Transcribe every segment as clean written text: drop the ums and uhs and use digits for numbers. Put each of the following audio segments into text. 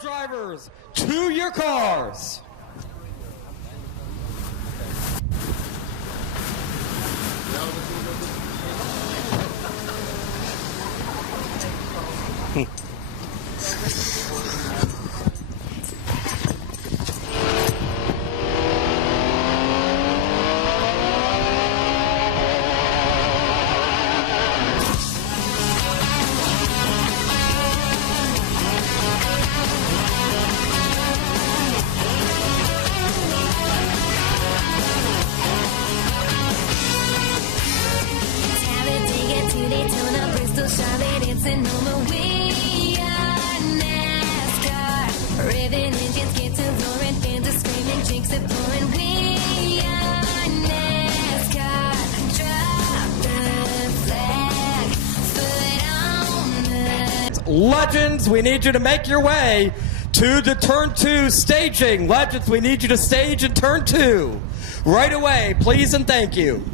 drivers, to your cars. Legends, we need you to make your way to the turn 2 staging. Legends, we need you to stage in turn 2 right away, please and thank you.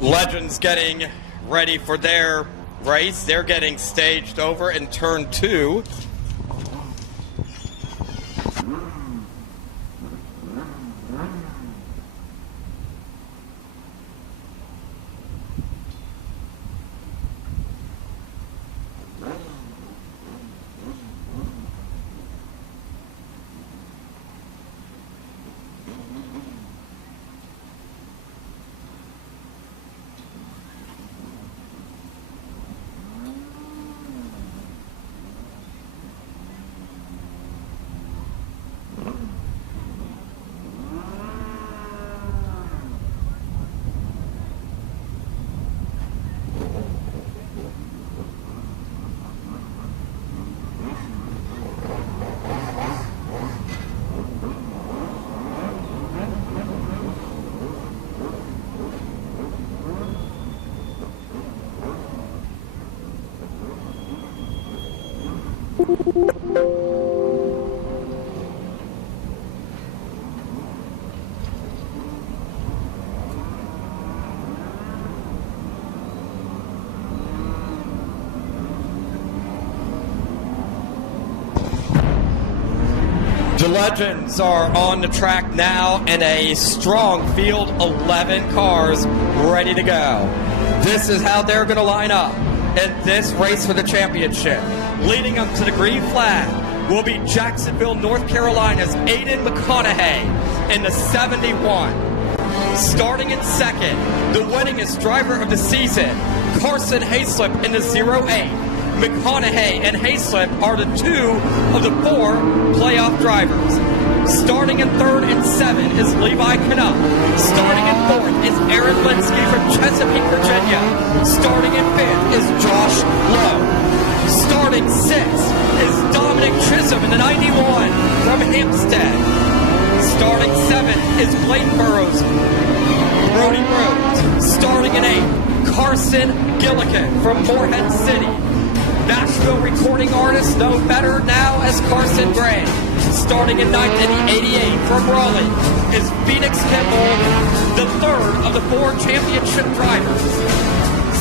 Legends getting ready for their race. They're getting staged over in turn 2. Legends are on the track now in a strong field, 11 cars ready to go. This is how they're going to line up in this race for the championship. Leading up to the green flag will be Jacksonville, North Carolina's Aiden McConaughey in the 71. Starting in second, the winningest driver of the season, Carson Hayslip in the 08. McConaughey and Hayslip are the two of the 4 playoff drivers. Starting in third and 7 is Levi Knupp. Starting in fourth is Aaron Linsky from Chesapeake, Virginia. Starting in fifth is Josh Lowe. Starting sixth is Dominic Chisholm in the 91 from Hampstead. Starting seventh is Blake Burrows, Brody Rhodes. Starting in eighth, Carson Gilligan from Morehead City. Nashville recording artist known better now as Carson Gray. Starting in ninth in the 88 from Raleigh is Phoenix Kimball, the third of the 4 championship drivers.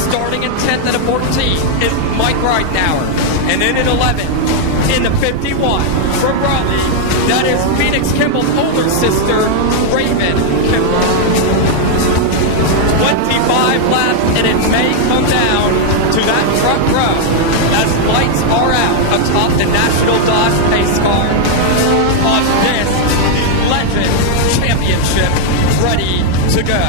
Starting in 10th and 14 is Mike Reitnauer. And then in 11th, in the 51 from Raleigh, that is Phoenix Kimball's older sister, Raven Kimball. 25 laps, and it may come down to that front row as lights are out atop the National Dodge Pace Car on this Legends Championship ready to go.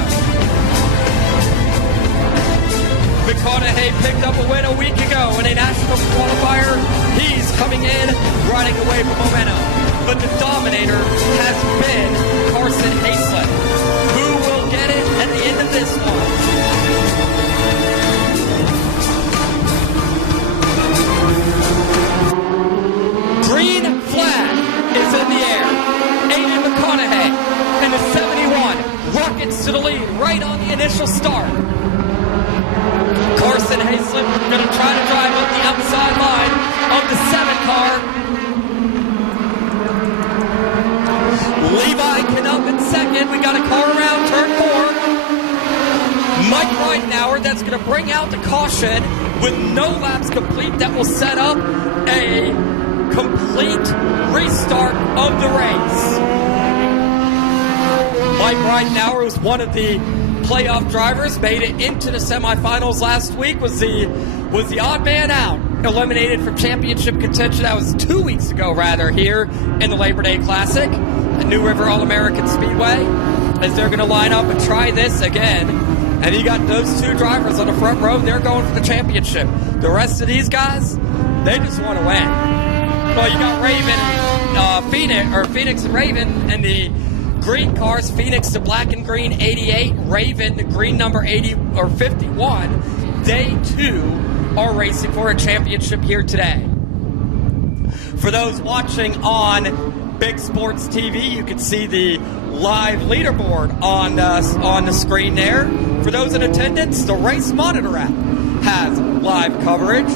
McConaughey picked up a win a week ago in a national qualifier. He's coming in, riding away from momentum. But the dominator has been Carson Hayslip. Who will get it at the end of this one? Green flag is in the air. Aiden McConaughey in the 71 rockets to the lead right on the initial start. Carson Hayslip going to try to drive up the outside line of the 7 car. Levi Knupp in second. We got a car around turn 4. Mike Reitnauer, that's going to bring out the caution with no laps complete. That will set up a complete restart of the race. Mike Reitnauer was one of the playoff drivers, made it into the semifinals last week, was the odd man out, eliminated from championship contention. That was 2 weeks ago, rather, here in the Labor Day Classic at New River All-American Speedway, as they're going to line up and try this again. And you got those 2 drivers on the front row, they're going for the championship. The rest of these guys, they just want to win. Well, you got Raven and Phoenix and Raven and the green cars, Phoenix the black and green 88, Raven the green number 80 or 51. They too are racing for a championship here today. For those watching on Big Sports TV, you can see the live leaderboard on the screen there. For those in attendance, the Race Monitor app has live coverage.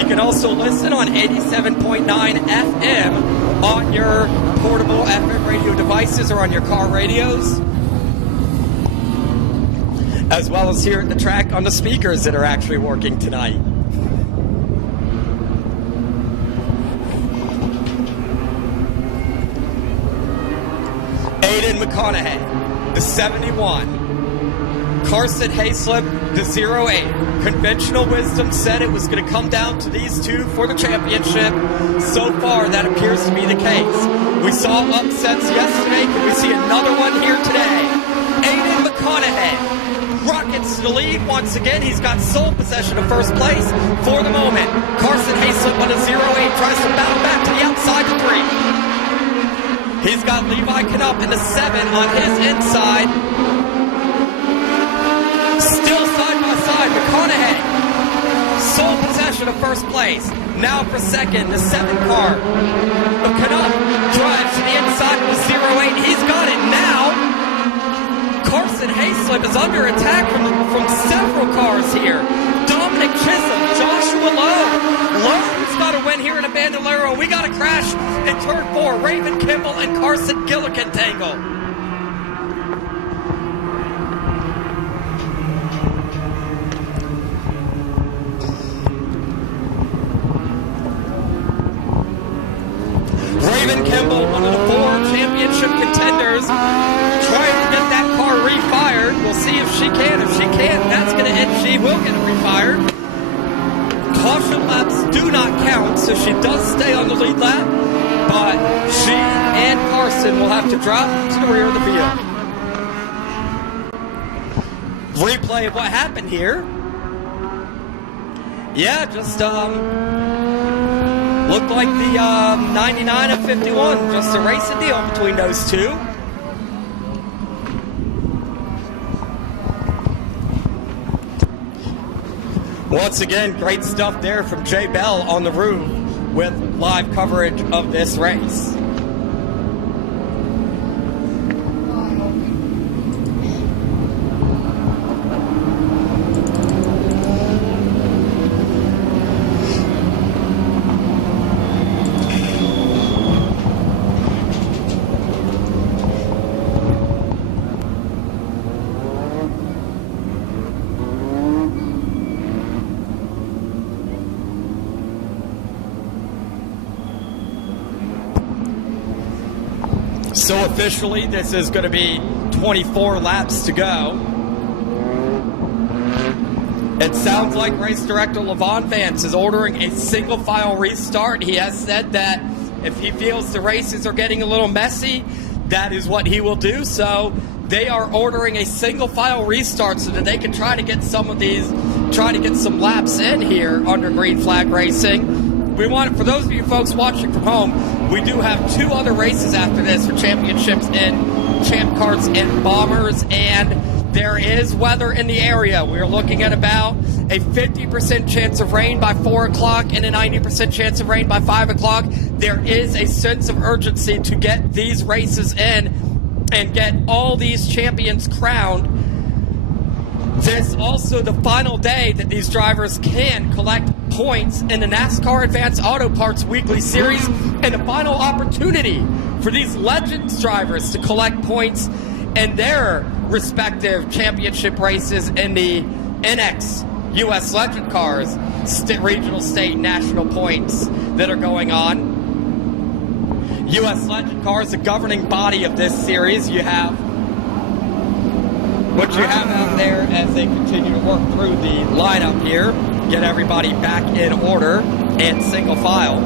You can also listen on 87.9 FM on your portable FM radio devices or on your car radios, as well as here at the track on the speakers that are actually working tonight. Aiden McConaughey, the 71. Carson Hayslip, the 08. Conventional wisdom said it was going to come down to these 2 for the championship. So far, that appears to be the case. We saw upsets yesterday. Can we see another one here today? Aiden McConaughey rockets to the lead once again. He's got sole possession of first place for the moment. Carson Hayslip on a 08 tries to battle back to the outside to 3. He's got Levi Knupp in the 7 on his inside. Still side by side, McConaughey, sole possession of first place. Now for second, the 7 car. Knupp drives to the inside with 08. He's got it now. Carson Hayslip is under attack from several cars here. Dominic Chisholm, Joshua Lowe. Lowe's got a win here in a Bandolero. We got a crash in turn 4. Raven Kimball and Carson Gilligan tangle. Raven Kimball, one of the championship contenders trying to get that car refired. We'll see if she can. If she can't, that's going to end. She will get it refired. Caution laps do not count, so she does stay on the lead lap, but she and Carson will have to drop to the rear of the field. Replay of what happened here. Yeah, just looked like the 99 and 51, just a racing deal between those two. Once again, great stuff there from Jay Bell on the roof with live coverage of this race. So officially, this is going to be 24 laps to go. It sounds like race director Levon Vance is ordering a single file restart. He has said that if he feels the races are getting a little messy, that is what he will do. So they are ordering a single file restart so that they can try to get some of these, try to get some laps in here under green flag racing. We want, for those of you folks watching from home, we do have two other races after this for championships in Champ Karts and Bombers, and there is weather in the area. We're looking at about a 50% chance of rain by 4 o'clock and a 90% chance of rain by 5 o'clock. There is a sense of urgency to get these races in and get all these champions crowned. This also the final day that these drivers can collect points in the NASCAR Advanced Auto Parts Weekly Series, and the final opportunity for these Legends drivers to collect points in their respective championship races in the NX US Legend Cars regional, state, national points that are going on. US Legend Cars, the governing body of this series. You have what you have out there as they continue to work through the lineup here, get everybody back in order and single file.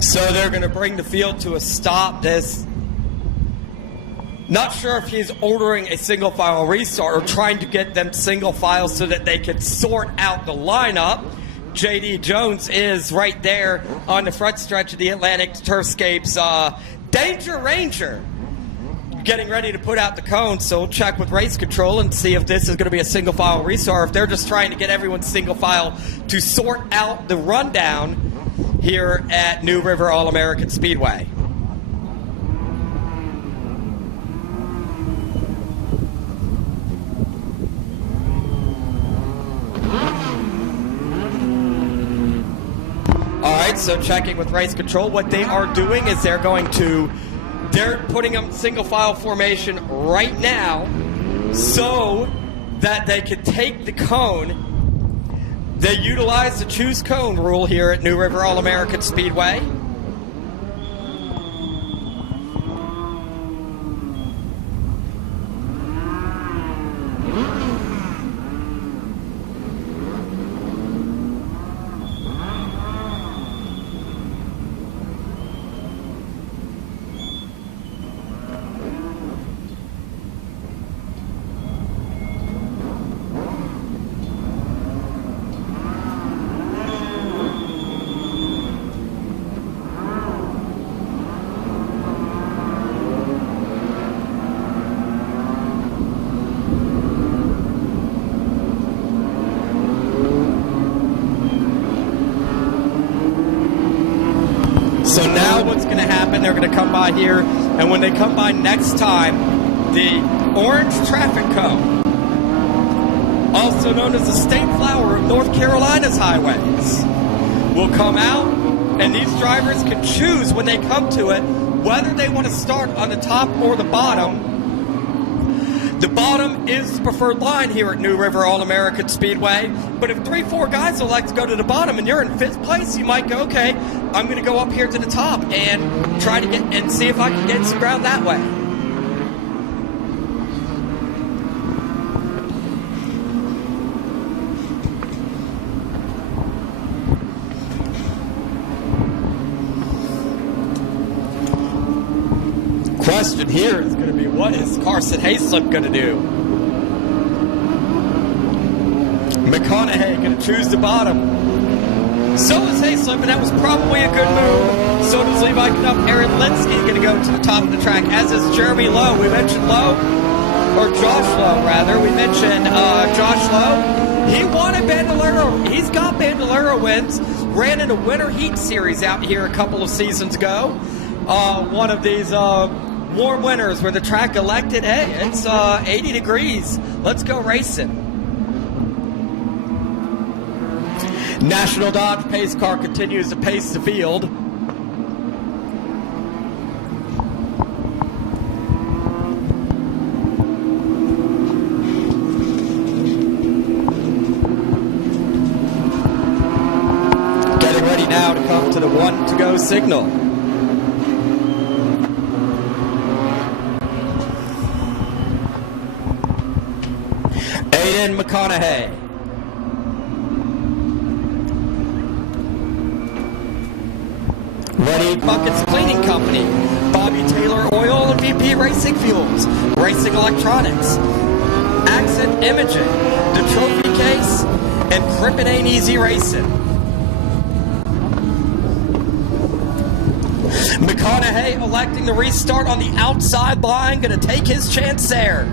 So they're going to bring the field to a stop. Not sure if he's ordering a single file restart or trying to get them single file so that they can sort out the lineup. JD Jones is right there on the front stretch of the Atlantic Turfscapes. Danger Ranger getting ready to put out the cone, so we'll check with race control and see if this is going to be a single file restart, or if they're just trying to get everyone single file to sort out the rundown here at New River All-American Speedway. All right, so checking with race control, what they are doing is they're putting them single file formation right now so that they can take the cone. They utilize the choose cone rule here at New River All-American Speedway. So now what's going to happen, they're going to come by here, and when they come by next time, the orange traffic cone, also known as the state flower of North Carolina's highways, will come out And these drivers can choose when they come to it whether they want to start on the top or the bottom. The bottom is the preferred line here at New River All-American Speedway. But if 3-4 guys would like to go to the bottom and you're in 5th place, you might go, okay, I'm going to go up here to the top and try to get and see if I can get some ground that way. Question here is going to be, what is Carson Hayslip going to do? McConaughey going to choose the bottom. So is Hayslip, and that was probably a good move. So does Levi Knupp. Aaron Linsky going to go to the top of the track, as is Jeremy Lowe. We mentioned Lowe, or Josh Lowe, rather. We mentioned Josh Lowe. He won at Bandolero. He's got Bandolero wins. Ran in a winter heat series out here a couple of seasons ago. One of these warm winters where the track elected, hey, it's 80 degrees. Let's go racing. National Dodge pace car continues to pace the field. Getting ready now to come to the 1 to go signal. McConaughey. Ready Buckets Cleaning Company, Bobby Taylor Oil and VP Racing Fuels, Racing Electronics, Accent Imaging, the Trophy Case, and Crippin' Ain't Easy Racing. McConaughey electing to restart on the outside line, going to take his chance there.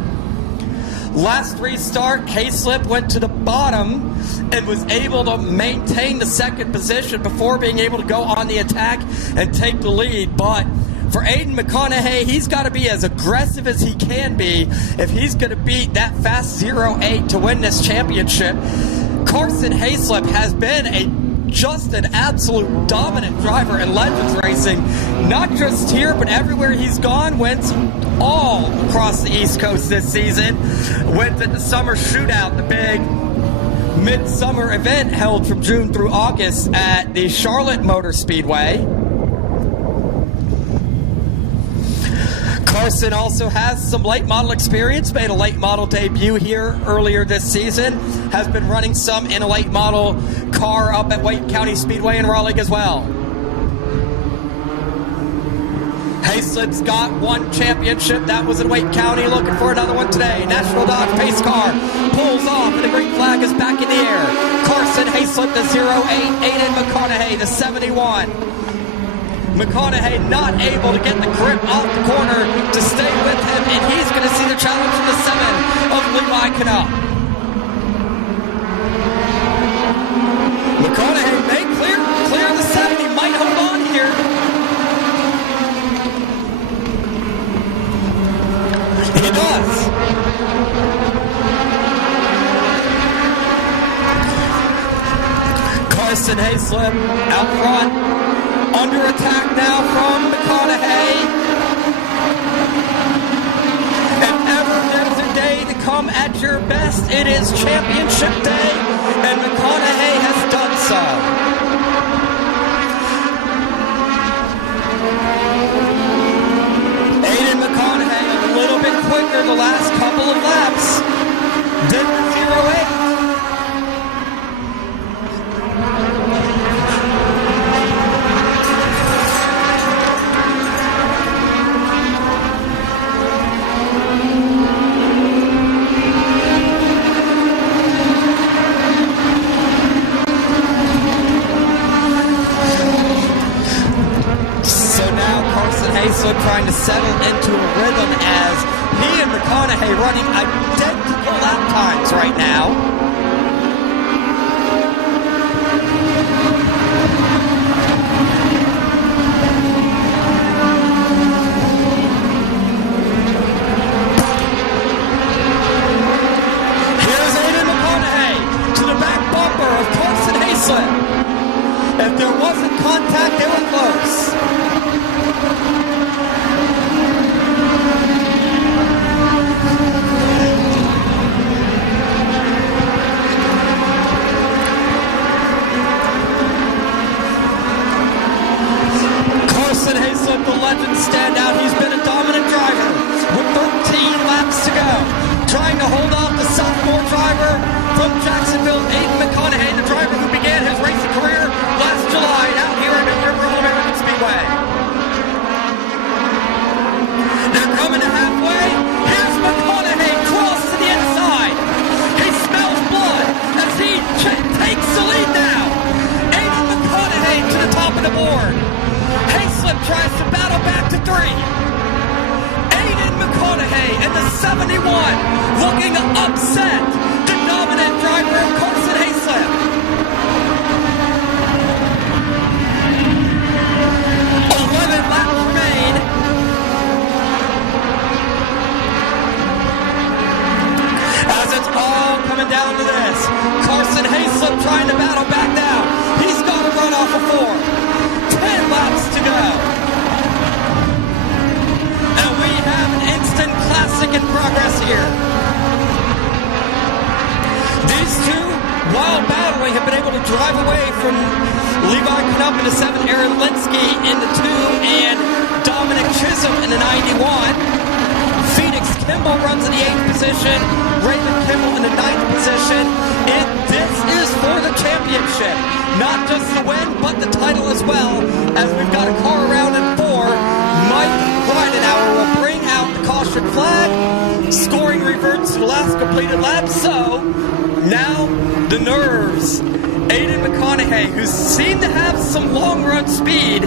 Last restart, Hayslip went to the bottom and was able to maintain the 2nd position before being able to go on the attack and take the lead. But for Aiden McConaughey, he's got to be as aggressive as he can be if he's going to beat that fast 0.8 to win this championship. Carson Hayslip has been just an absolute dominant driver in Legends Racing, not just here but everywhere he's gone. Wins all across the East Coast this season. Went at the summer shootout, the big midsummer event held from June through August at the Charlotte Motor Speedway. Carson also has some late model experience, made a late model debut here earlier this season, has been running some in a late model car up at Wake County Speedway in Raleigh as well. Hayslip's got one championship, that was in Wake County, looking for another one today. National Dodge pace car pulls off and the green flag is back in the air. Carson Hayslip, the 0.8, Aiden McConaughey, the 71. McConaughey not able to get the grip off the corner to stay with him, and he's going to see the challenge from the 7 of Levi Knupp. McConaughey may clear the 7. He might hold on here. He does. Carson Hayslip out front. Under attack now from McConaughey. If ever there's a day to come at your best, it is championship day, and McConaughey has done so. Aiden McConaughey a little bit quicker the last couple of laps. Did the 0.8. Hayslip trying to settle into a rhythm as he and McConaughey running identical lap times right now. Here's Aiden McConaughey to the back bumper of Carson Hayslip. If there wasn't contact, they were close. Carson Hayslip, the legend standout. He's been a dominant driver with 13 laps to go. Trying to hold off the sophomore driver from Jacksonville, Aiden McConaughey, the driver who began his racing career last July out here at River All-American Speedway. They're coming to halfway. Here's McConaughey, cross to the inside. He smells blood as he takes the lead now. Aiden McConaughey to the top of the board. Hayslip tries to battle back to 3. Aiden McConaughey in the 71 looking upset. The dominant driver of Carson Hayslip. 11 laps remain. As it's all coming down to this. Carson Hayslip trying to battle back now. He's got to run off a 4. 10 laps to go. And we have an instant classic in progress here. These two, while battling, have been able to drive away from Levi Knupp in the 7, Aaron Linsky in the 2, and Dominic Chisholm in the 91. Phoenix Kimball runs in the 8th position, Raymond Kimball in the 9th position, and this is for the championship. Not just the win, but the title as well, as we've got a car around in 4. Mike Ridenauer will bring out the caution flag. Scoring reverts to the last completed lap, so now the nerves. Aiden McConaughey, who seemed to have some long-run speed,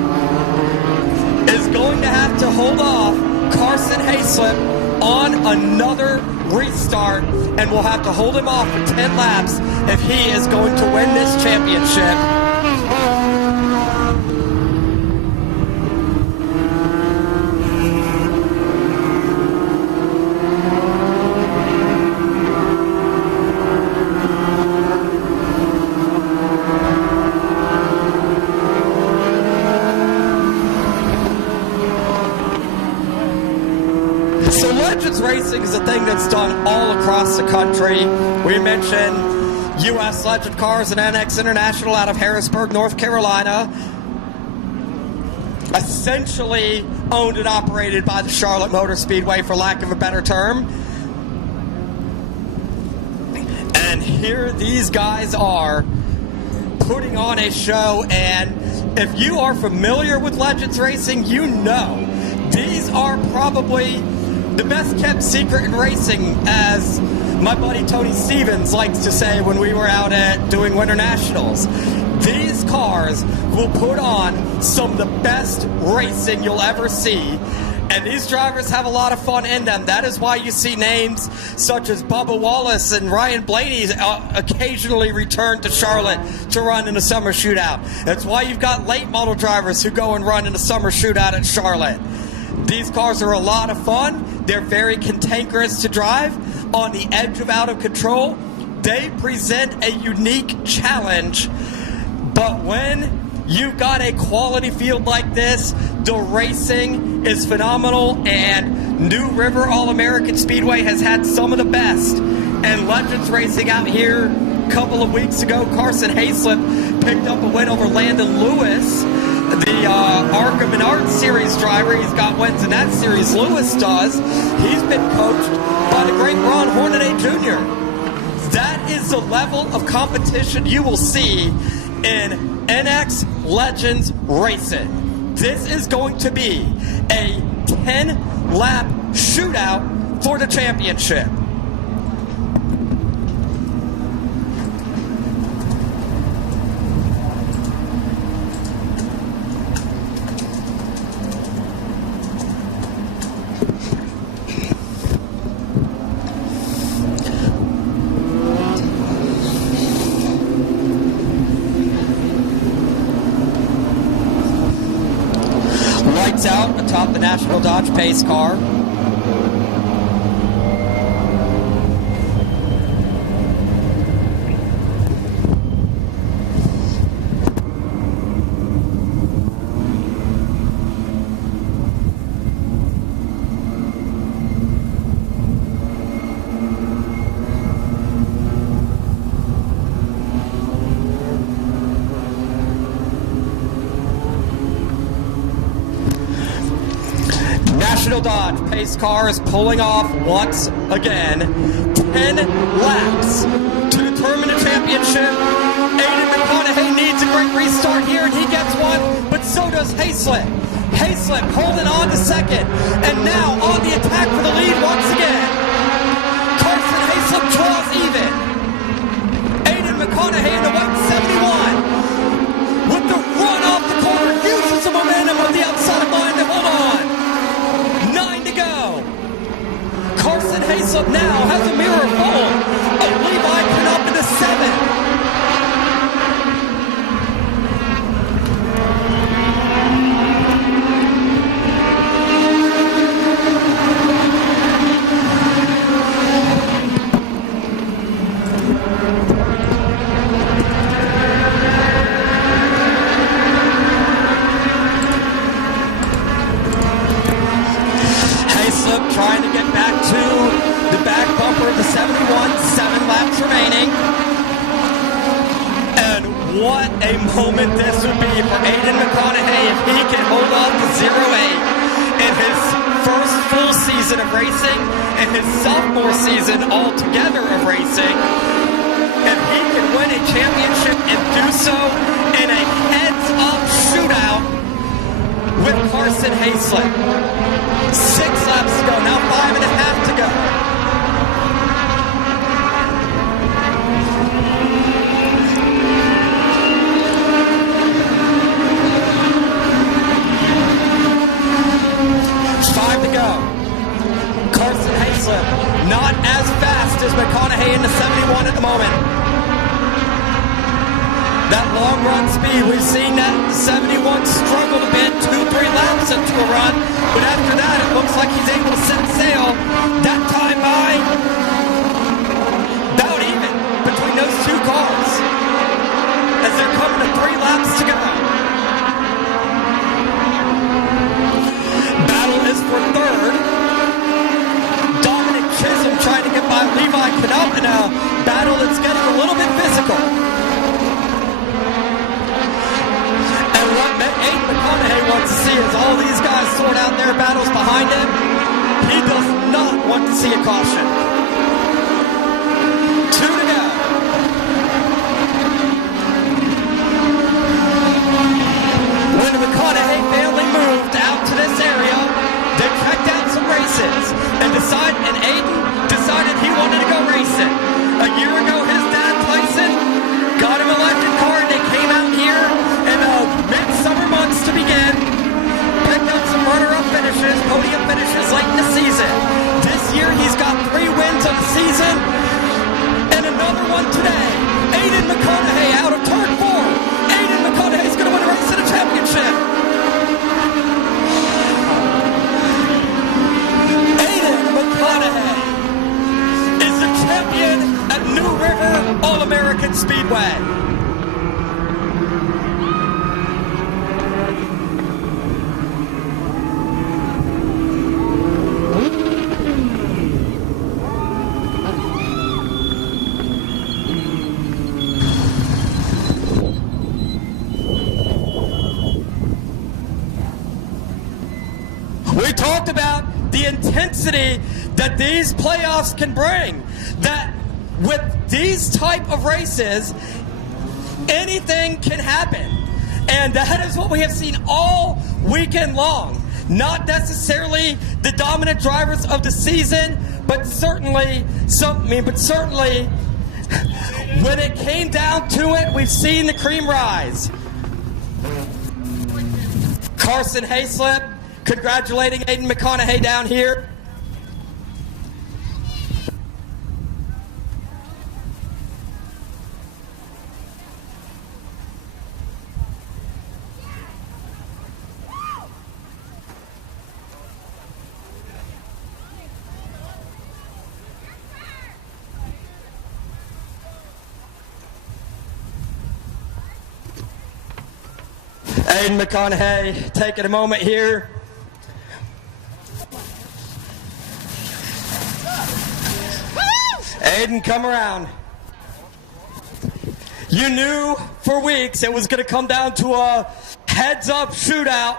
is going to have to hold off Carson Hayslip on another restart, and will have to hold him off for 10 laps if he is going to win this championship. So Legends Racing is a thing that's done all across the country. We mentioned U.S. Legend Cars and NX International out of Harrisburg, North Carolina. Essentially owned and operated by the Charlotte Motor Speedway, for lack of a better term. And here these guys are putting on a show, and if you are familiar with Legends Racing, you know these are probably the best kept secret in racing, as my buddy Tony Stevens likes to say when we were out at doing Winter Nationals. These cars will put on some of the best racing you'll ever see, and these drivers have a lot of fun in them. That is why you see names such as Bubba Wallace and Ryan Blaney occasionally return to Charlotte to run in the summer shootout. That's why you've got late model drivers who go and run in the summer shootout at Charlotte. These cars are a lot of fun. They're very cantankerous to drive, on the edge of out of control. They present a unique challenge, but when you've got a quality field like this, the racing is phenomenal, and New River All-American Speedway has had some of the best. And Legends Racing out here a couple of weeks ago, Carson Hayslip picked up a win over Landon Lewis, the Arkham and Art Series driver. He's got wins in that series. Lewis does. He's been coached by the great Ron Hornaday Jr. That is the level of competition you will see in NX Legends Racing. This is going to be a 10-lap shootout for the championship. Out atop the National Dodge Pace car. Wheel dodge. Pace car is pulling off once again. 10 laps to determine the championship. Aiden McConaughey needs a great restart here, and he gets one, but so does Hayslip. Hayslip holding on to second, and now on the attack for the lead once again. Carson Hayslip draws even. Aiden McConaughey in the white 71 with the run off the corner, uses the momentum of the outside line to hold on. 9 to go. Carson Hayslip now has a mirror full of Levi Knupp into 7. Trying to get back to the back bumper of the 71, 7 laps remaining. And what a moment this would be for Aiden McConaughey if he can hold on to 0-8 in his first full season of racing and his sophomore season altogether of racing. If he can win a championship and do so in a heads-up shootout with Carson Hayslip. 6 laps to go, now 5.5 to go. It's 5 to go. Carson Hayslip, not as fast as McConaughey in the 71 at the moment. That long run speed, we've seen that 71 struggle a bit, 2-3 laps into a run, but after that it looks like he's able to set sail. That time by about even between those two cars as they're coming to 3 laps to go. Battle is for third. Dominic Chisholm trying to get by Levi Knupp in a battle that's getting a little bit physical. Aiden McConaughey wants to see as all these guys sort out their battles behind him. He does not want to see a caution. 2 to go. When the McConaughey family moved out to this area, they checked out some races and Aiden decided he wanted to go racing. A year ago, his dad Tyson got him an electric car, and they came out here in the mid-summer months to begin. Picked up some runner-up finishes, podium finishes late in the season. This year, he's got 3 wins of the season, and another one today. Aiden McConaughey out of turn 4. Aiden McConaughey's going to win a race in a championship. Aiden McConaughey is the champion at New River All-American Speedway. We talked about the intensity that these playoffs can bring, that with these type of races, anything can happen. And that is what we have seen all weekend long. Not necessarily the dominant drivers of the season, but certainly when it came down to it, we've seen the cream rise. Carson Hayslip congratulating Aiden McConaughey down here. Aiden McConaughey taking a moment here. Aiden, come around. You knew for weeks it was going to come down to a heads-up shootout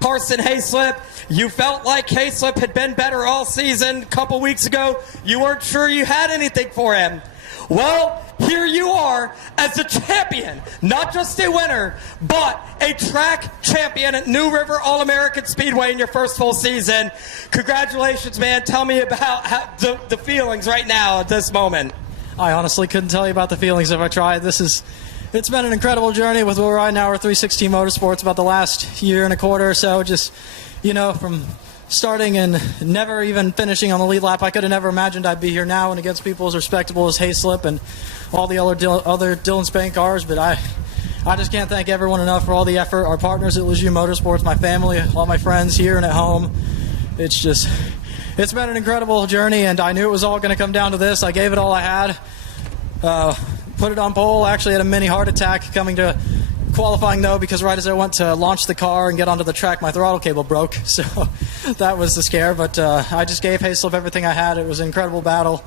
Carson Hayslip. You felt like Hayslip had been better all season. A couple weeks ago, you weren't sure you had anything for him. Well, here you are as the champion, not just a winner, but a track champion at New River All-American Speedway in your first full season. Congratulations, man. Tell me about the feelings right now at this moment. I honestly couldn't tell you about the feelings if I tried. It's been an incredible journey with Will Ride Now, 316 Motorsports, about the last year and a quarter or so. Just, from starting and never even finishing on the lead lap, I could have never imagined I'd be here now and against people as respectable as Hayslip and all the other Dylan Spain cars. But I just can't thank everyone enough for all the effort. Our partners at Lejeune Motorsports, my family, all my friends here and at home. It's been an incredible journey, and I knew it was all going to come down to this. I gave it all I had. Put it on pole. Actually had a mini heart attack coming to qualifying, though, because right as I went to launch the car and get onto the track, my throttle cable broke. So that was the scare. But I just gave Hayslip everything I had. It was an incredible battle.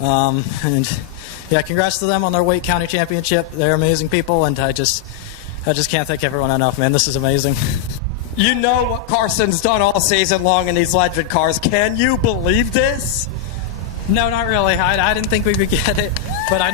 And yeah, congrats to them on their Wake County Championship. They're amazing people, and I just can't thank everyone enough, man. This is amazing. You know what Carson's done all season long in these legend cars. Can you believe this? No, not really. I didn't think we would get it, but I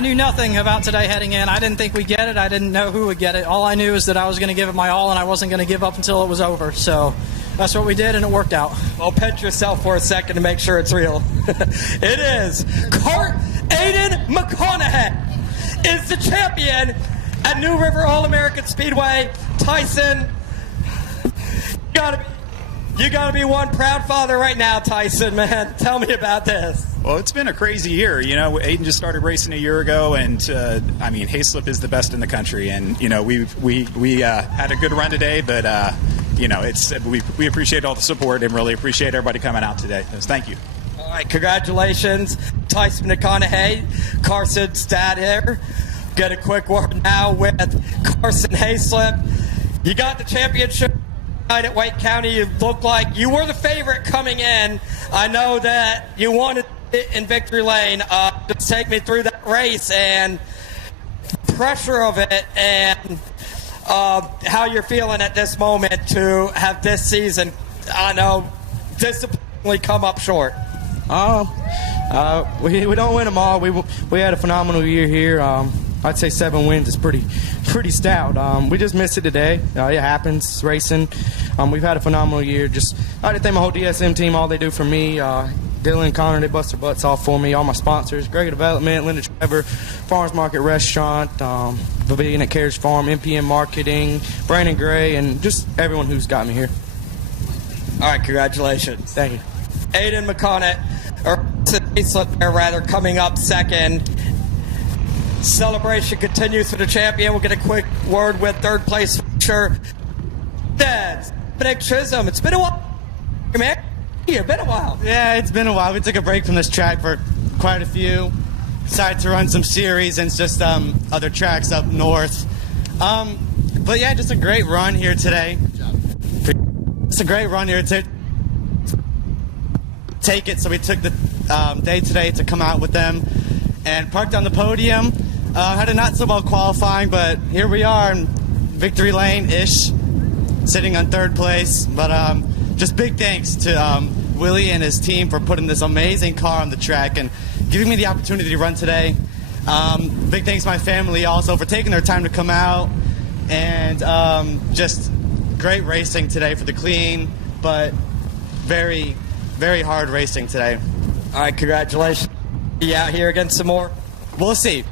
knew nothing about today heading in. I didn't think we'd get it. I didn't know who would get it. All I knew is that I was going to give it my all, and I wasn't going to give up until it was over. So that's what we did, and it worked out. Well, pinch yourself for a second to make sure it's real. It is. Aiden McConaughey is the champion at New River All-American Speedway. Tyson, you gotta be one proud father right now, Tyson, man. Tell me about this. Well, it's been a crazy year. Aiden just started racing a year ago, and Hayslip is the best in the country. And we had a good run today, but we appreciate all the support and really appreciate everybody coming out today. So thank you. All right, congratulations, Tyson McConaughey, Carson's dad here. Get a quick word now with Carson Hayslip. You got the championship night at Wake County. You looked like you were the favorite coming in. I know that you wanted it in victory lane. Just take me through that race and the pressure of it, and how you're feeling at this moment to have this season, I know, disappointingly come up short. We don't win them all. We had a phenomenal year here. I'd say 7 wins is pretty stout. We just missed it today. It happens. It's racing. We've had a phenomenal year. I had to thank my whole DSM team. All they do for me. Dylan and Connor, they bust their butts off for me. All my sponsors, Greg Development, Linda Trevor, Farmers Market Restaurant, Pavilion at Carriage Farm, MPM Marketing, Brandon Gray, and just everyone who's got me here. All right, congratulations. Thank you. Aiden McConnett, or Hayslip there rather, coming up second. Celebration continues for the champion. We'll get a quick word with third place finisher. That's Nick Chisholm. It's been a while, man. It's been a while. Yeah, it's been a while. We took a break from this track for quite a few. Decided to run some series and just other tracks up north. But yeah, just a great run here today. It's a great run here to take it. So we took the day today to come out with them and parked on the podium. Had a not so well qualifying, but here we are in victory lane-ish, sitting on third place. But just big thanks to Willie and his team for putting this amazing car on the track and giving me the opportunity to run today. Big thanks to my family also for taking their time to come out, and just great racing today for the clean, but very, very hard racing today. All right, congratulations. You out here again some more? We'll see.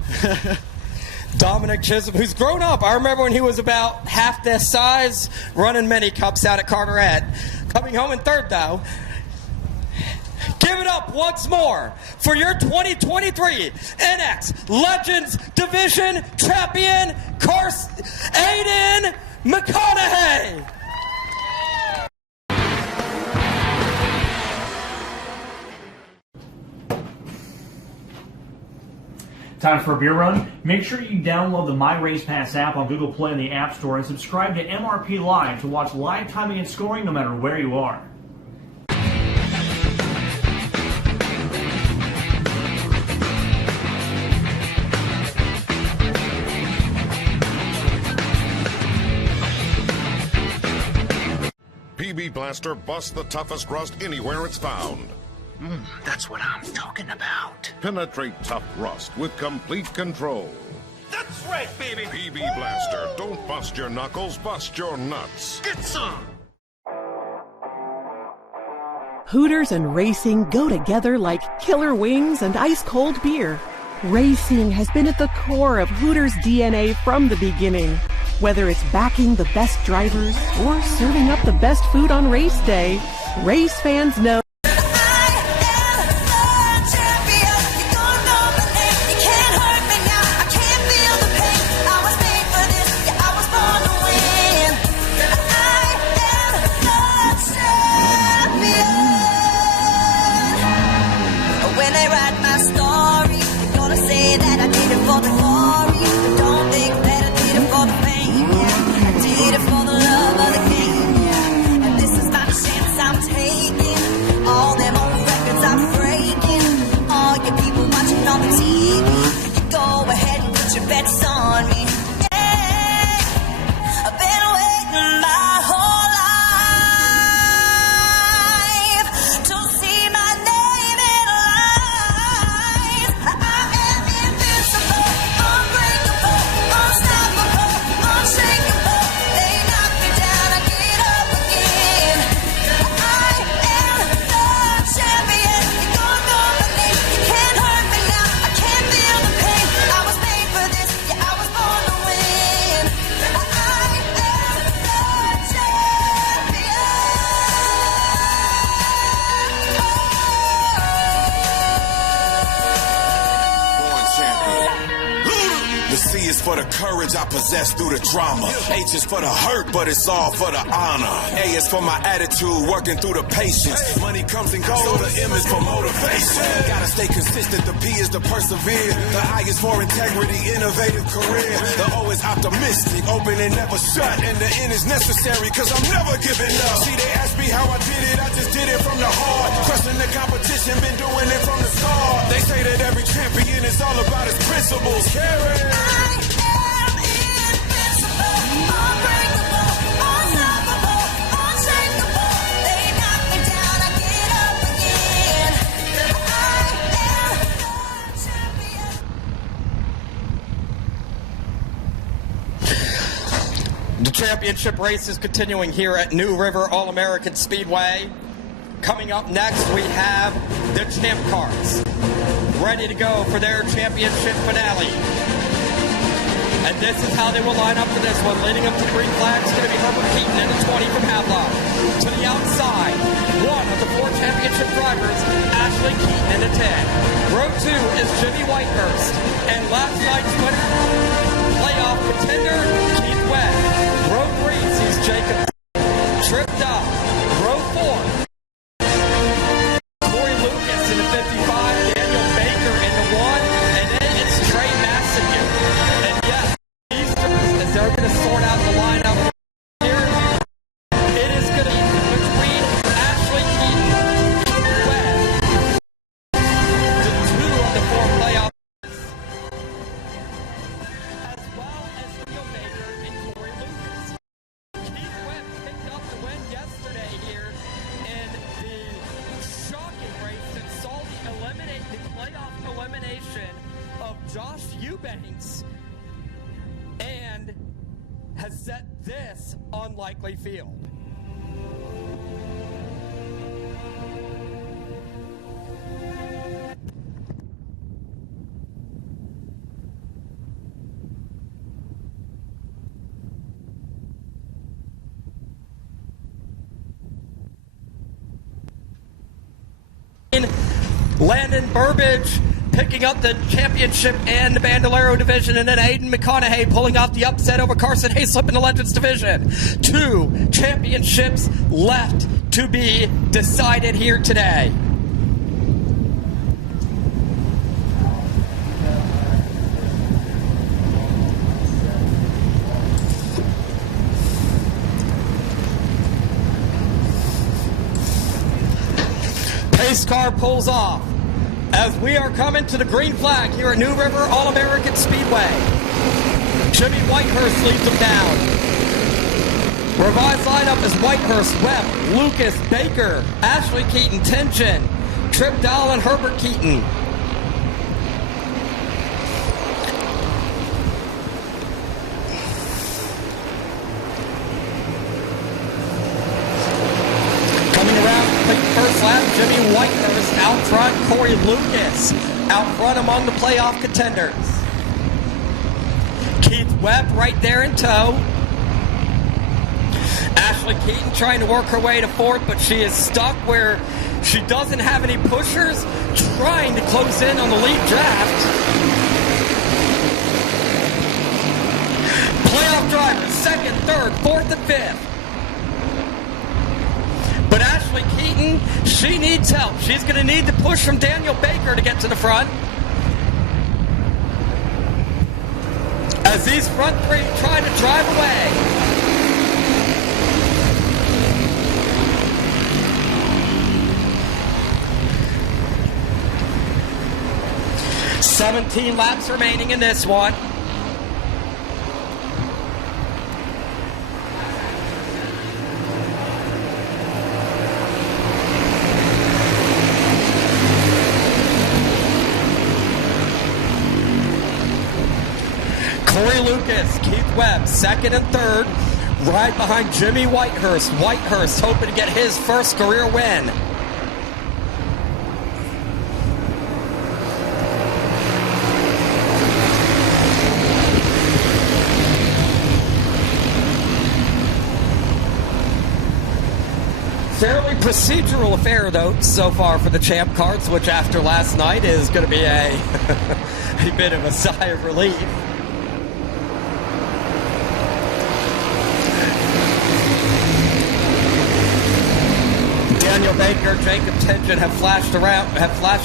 Dominic Chisholm, who's grown up. I remember when he was about half this size, running mini cups out at Carteret. Coming home in third, though. Give it up once more for your 2023 NX Legends Division Champion, Aiden McConaughey. Time for a beer run? Make sure you download the My Race Pass app on Google Play and the App Store and subscribe to MRP Live to watch live timing and scoring no matter where you are. Blaster busts the toughest rust anywhere it's found. That's what I'm talking about. Penetrate tough rust with complete control. That's right, baby. PB Blaster. Don't bust your knuckles, bust your nuts. Get some. Hooters and racing go together like killer wings and ice-cold beer. Racing has been at the core of Hooters' DNA from the beginning. Whether it's backing the best drivers or serving up the best food on race day, race fans know bets on me. Yeah, I've been waiting my whole life to see my name in lights. I am invincible, unbreakable, unstoppable, unshakable. They knock me down, I get up again. I am the champion. You're gonna know my name. You can't hurt me now. I can't feel the pain. I was made for this. Yeah, I was born to win. I am the The C is for the courage I possess through the drama. H is for the hurt, but it's all for the honor. A is for my attitude, working through the patience. Money comes and goes, so the M is for motivation. Gotta stay consistent, the P is to persevere. The I is for integrity, innovative career. The O is optimistic, open and never shut. And the N is necessary, cause I'm never giving up. See, they ask me how I did it, I just did it from the heart. Crushing the competition, been doing it from the start. They say that every champion is all about his principles. Carry. The championship race is continuing here at New River All-American Speedway. Coming up next, we have the Champ Cars ready to go for their championship finale. And this is how they will line up for this one. Leading up to the green flag is going to be Herbert Keaton in the 20 from Havelock. To the outside, one of the 4 championship drivers, Ashley Keaton in the 10. Row 2 is Jimmy Whitehurst. And last night's winner, playoff contender, Keith Webb. Row 3 sees Jacob tripped up. Row 4, Corey Lucas in the 55, Daniel Baker in the 1, and then it's Trey Massacre. And yes, these drivers, they're going to sort out the lineup here. It is going to be between Ashley Keaton and Keith Webb, the 2 of the 4 playoff, as well as Daniel Baker and Corey Lucas. Keith Webb picked up the win yesterday here in the shocking race that saw the playoff elimination of Josh Eubanks and has set this unlikely field. Landon Burbage picking up the championship and the Bandolero division, and then Aiden McConaughey pulling off the upset over Carson Hayslip in the Legends division. 2 championships left to be decided here today. Pace car pulls off as we are coming to the green flag here at New River All-American Speedway. Jimmy Whitehurst leads them down. Revised lineup is Whitehurst, Webb, Lucas, Baker, Ashley Keaton, Tension, Trip Dahl, and Herbert Keaton. Coming around, complete first lap, Jimmy Whitehurst out front, Corey Lucas out front among the playoff contenders. Keith Webb right there in tow. Ashley Keaton trying to work her way to fourth, but she is stuck where she doesn't have any pushers, trying to close in on the lead draft. Playoff drivers, second, third, fourth, and fifth. But Ashley Keaton, she needs help. She's going to need the push from Daniel Baker to get to the front. As these front three try to drive away. "17 laps remaining in this one. Corey Lucas, Keith Webb, second and third, right behind Jimmy Whitehurst. Whitehurst hoping to get his first career win. Fairly procedural affair, though, so far for the champ cards, which after last night is going to be a, a bit of a sigh of relief. Daniel Baker, Jacob Tension have flashed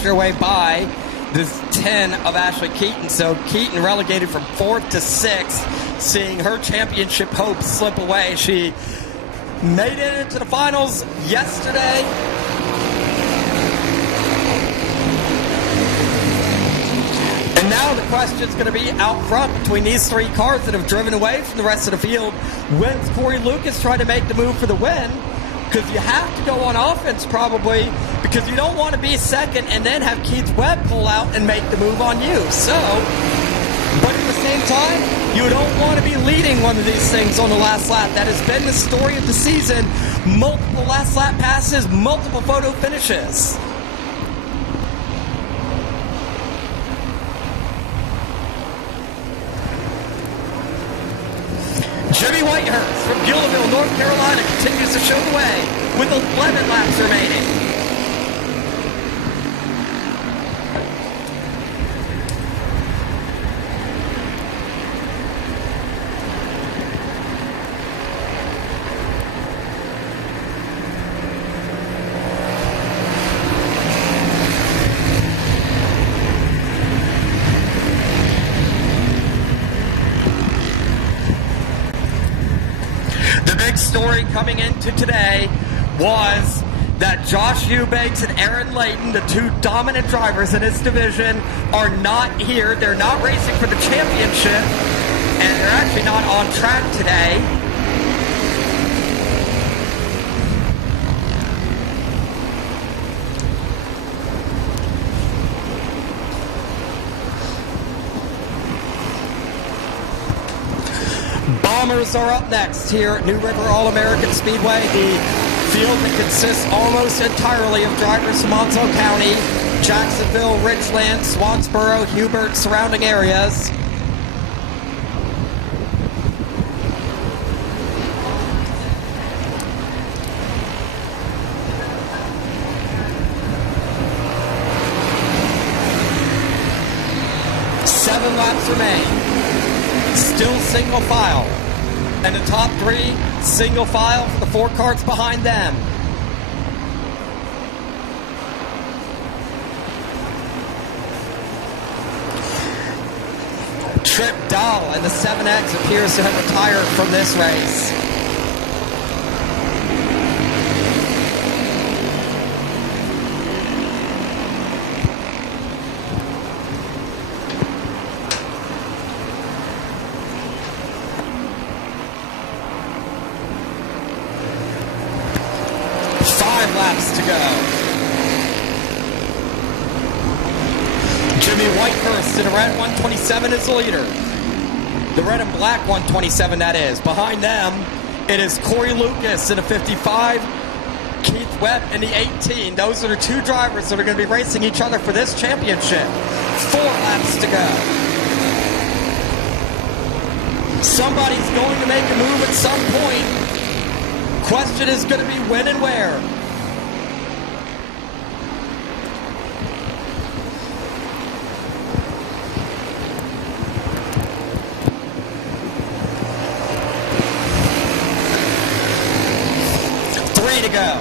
their way by this 10 of Ashley Keaton. So Keaton relegated from 4th to 6th, seeing her championship hopes slip away. She made it into the finals yesterday. And now the question is going to be out front between these three cars that have driven away from the rest of the field. When's Corey Lucas trying to make the move for the win? Because you have to go on offense probably, because you don't want to be second and then have Keith Webb pull out and make the move on you. So, but at the same time, you don't want to be leading one of these things on the last lap. That has been the story of the season. Multiple last lap passes, multiple photo finishes. Jimmy Whitehurst from Gillville, North Carolina, continues to show the way with 11 laps remaining. Story coming into today was that Josh Eubanks and Aaron Layton, the two dominant drivers in this division, are not here. They're not racing for the championship, and they're actually not on track today. Bombers are up next here at New River All-American Speedway, the field that consists almost entirely of drivers from Montauk County, Jacksonville, Ridgeland, Swansboro, Hubert, surrounding areas. Seven laps remain. Still single file. And the top three, single file for the four cars behind them. Trip Dahl and the 7X appears to have retired from this race. laps to go. Jimmy Whitehurst in a red 127 is the leader. The red and black 127, that is. Behind them, it is Corey Lucas in a 55, Keith Webb in the 18. Those are the two drivers that are going to be racing each other for this championship. 4 laps to go. Somebody's going to make a move at some point. Question is going to be when and where. To go.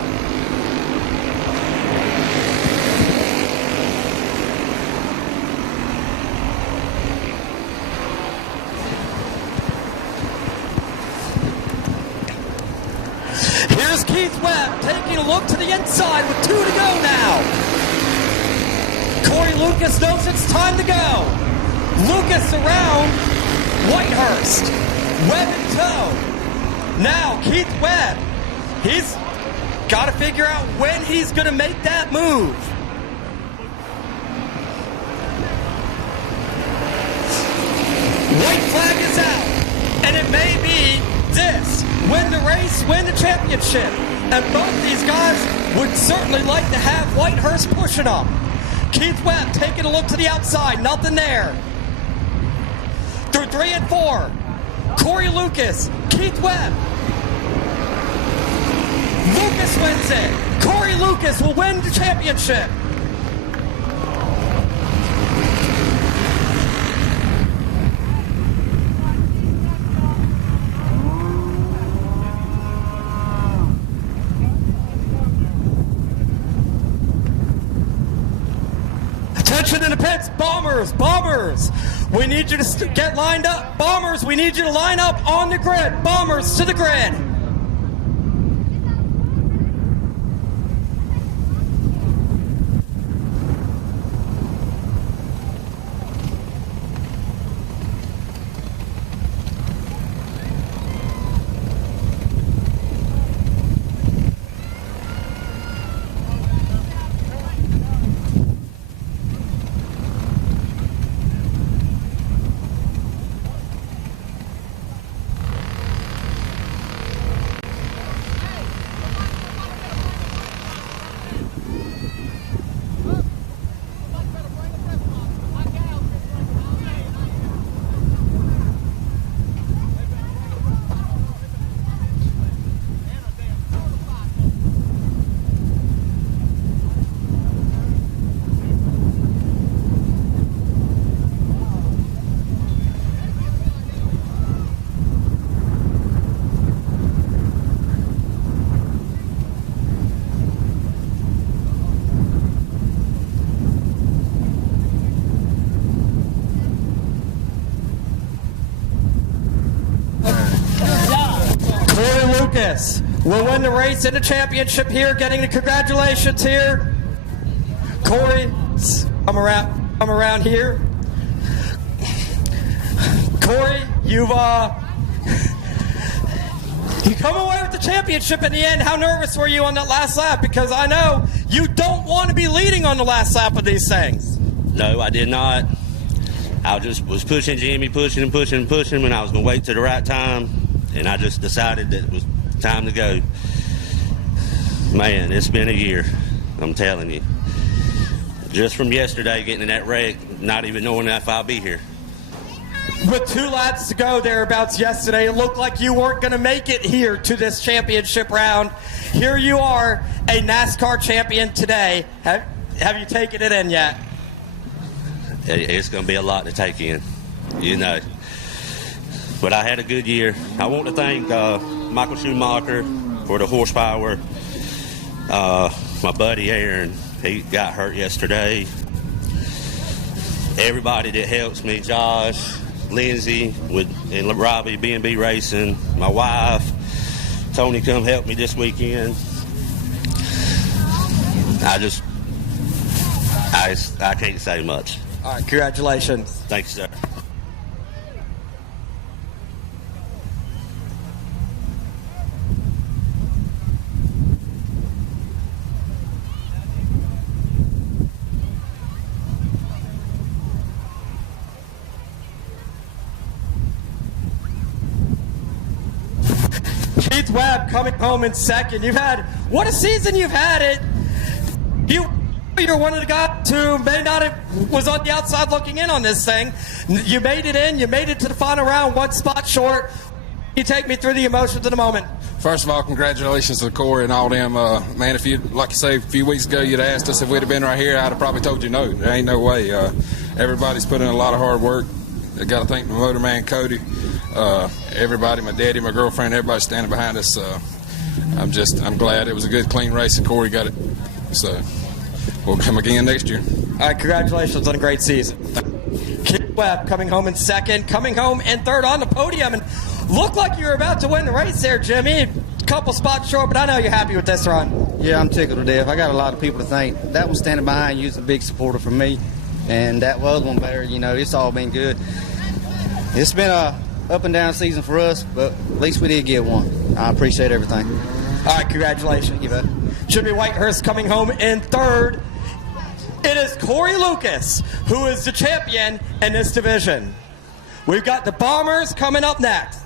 Here's Keith Webb taking a look to the inside with 2 to go now. Corey Lucas knows it's time to go. Lucas around Whitehurst. Webb in tow. Now Keith Webb. He's got to figure out when he's going to make that move. White flag is out. And it may be this. Win the race, win the championship. And both these guys would certainly like to have Whitehurst pushing them. Keith Webb taking a look to the outside. Nothing there. Through 3 and 4. Corey Lucas. Keith Webb. Lucas wins it. Corey Lucas will win the championship. Attention in the pits, Bombers, Bombers. We need you to get lined up. Bombers, we need you to line up on the grid. Bombers to the grid. Lucas will win the race and the championship here, getting the congratulations here. Corey, I'm around here. Corey, you come away with the championship in the end. How nervous were you on that last lap? Because I know you don't want to be leading on the last lap of these things. No, I did not. I just was pushing Jimmy, pushing and pushing and pushing, and I was going to wait till the right time, and I just decided that it was time to go. Man, it's been a year, I'm telling you. Just from yesterday getting in that wreck, not even knowing if I'll be here. With 2 laps to go thereabouts yesterday, it looked like you weren't going to make it here to this championship round. Here you are, a NASCAR champion today. Have you taken it in yet? It's going to be a lot to take in, you know. But I had a good year. I want to thank Michael Schumacher for the horsepower. My buddy Aaron, he got hurt yesterday. Everybody that helps me, Josh, Lindsay, and Robbie, B&B Racing, my wife, Tony come help me this weekend. I can't say much. All right, congratulations. Thank you, sir. Keith Webb coming home in second. What a season you've had it. You're one of the guys who may not have was on the outside looking in on this thing. You made it in. You made it to the final round, one spot short. You take me through the emotions of the moment. First of all, congratulations to Corey and all them. Man, if you, like you say, a few weeks ago you'd asked us if we'd have been right here, I'd have probably told you no. There ain't no way. Everybody's put in a lot of hard work. I got to thank my motor man, Cody. Everybody, my daddy, my girlfriend, everybody standing behind us. I'm glad it was a good, clean race, and Corey got it. So we'll come again next year. All right, congratulations on a great season. Keith Webb coming home in second, coming home in third on the podium, and looked like you were about to win the race there, Jimmy. A couple spots short, but I know you're happy with this run. Yeah, I'm tickled to death. I got a lot of people to thank. That one standing behind you is a big supporter for me, and that other one there, it's all been good. It's been a up and down season for us, but at least we did get one. I appreciate everything. All right, congratulations. Thank you, bud. Jimmy Whitehurst coming home in third. It is Corey Lucas who is the champion in this division. We've got the Bombers coming up next.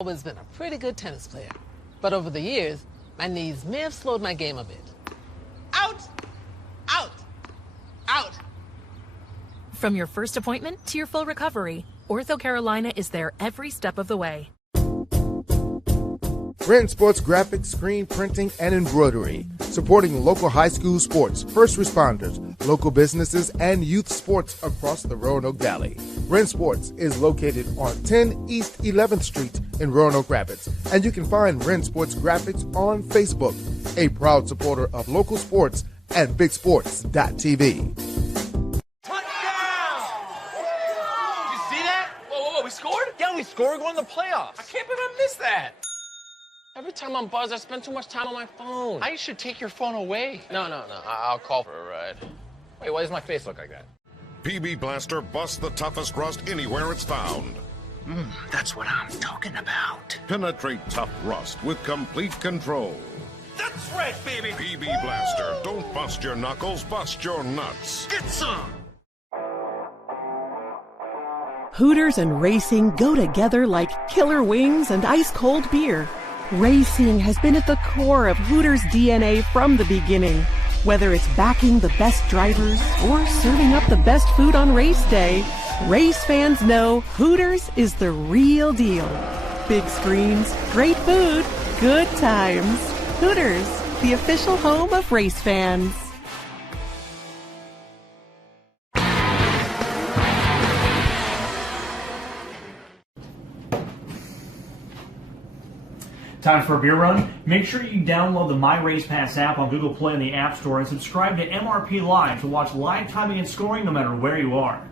Always been a pretty good tennis player, but over the years, my knees may have slowed my game a bit. Out! Out! Out! From your first appointment to your full recovery, Ortho Carolina is there every step of the way. Ren Sports Graphics, Screen Printing, and Embroidery, supporting local high school sports, first responders, local businesses, and youth sports across the Roanoke Valley. Ren Sports is located on 10 East 11th Street in Roanoke Rapids, and you can find Ren Sports Graphics on Facebook, a proud supporter of local sports and bigsports.tv. You see that? Whoa, we scored? Yeah, we scored. We're going to the playoffs. I can't believe I missed that. Every time I'm buzzed, I spend too much time on my phone. I should take your phone away. No. I'll call for a ride. Wait, why does my face look like that? PB Blaster busts the toughest rust anywhere it's found. That's what I'm talking about. Penetrate tough rust with complete control. That's right, baby. PB Blaster. Don't bust your knuckles, bust your nuts. Get some. Hooters and racing go together like killer wings and ice-cold beer. Racing has been at the core of Hooters' DNA from the beginning. Whether it's backing the best drivers or serving up the best food on race day, race fans know Hooters is the real deal. Big screens, great food, good times. Hooters, the official home of race fans. Time for a beer run? Make sure you download the My Race Pass app on Google Play and the App Store and subscribe to MRP Live to watch live timing and scoring no matter where you are.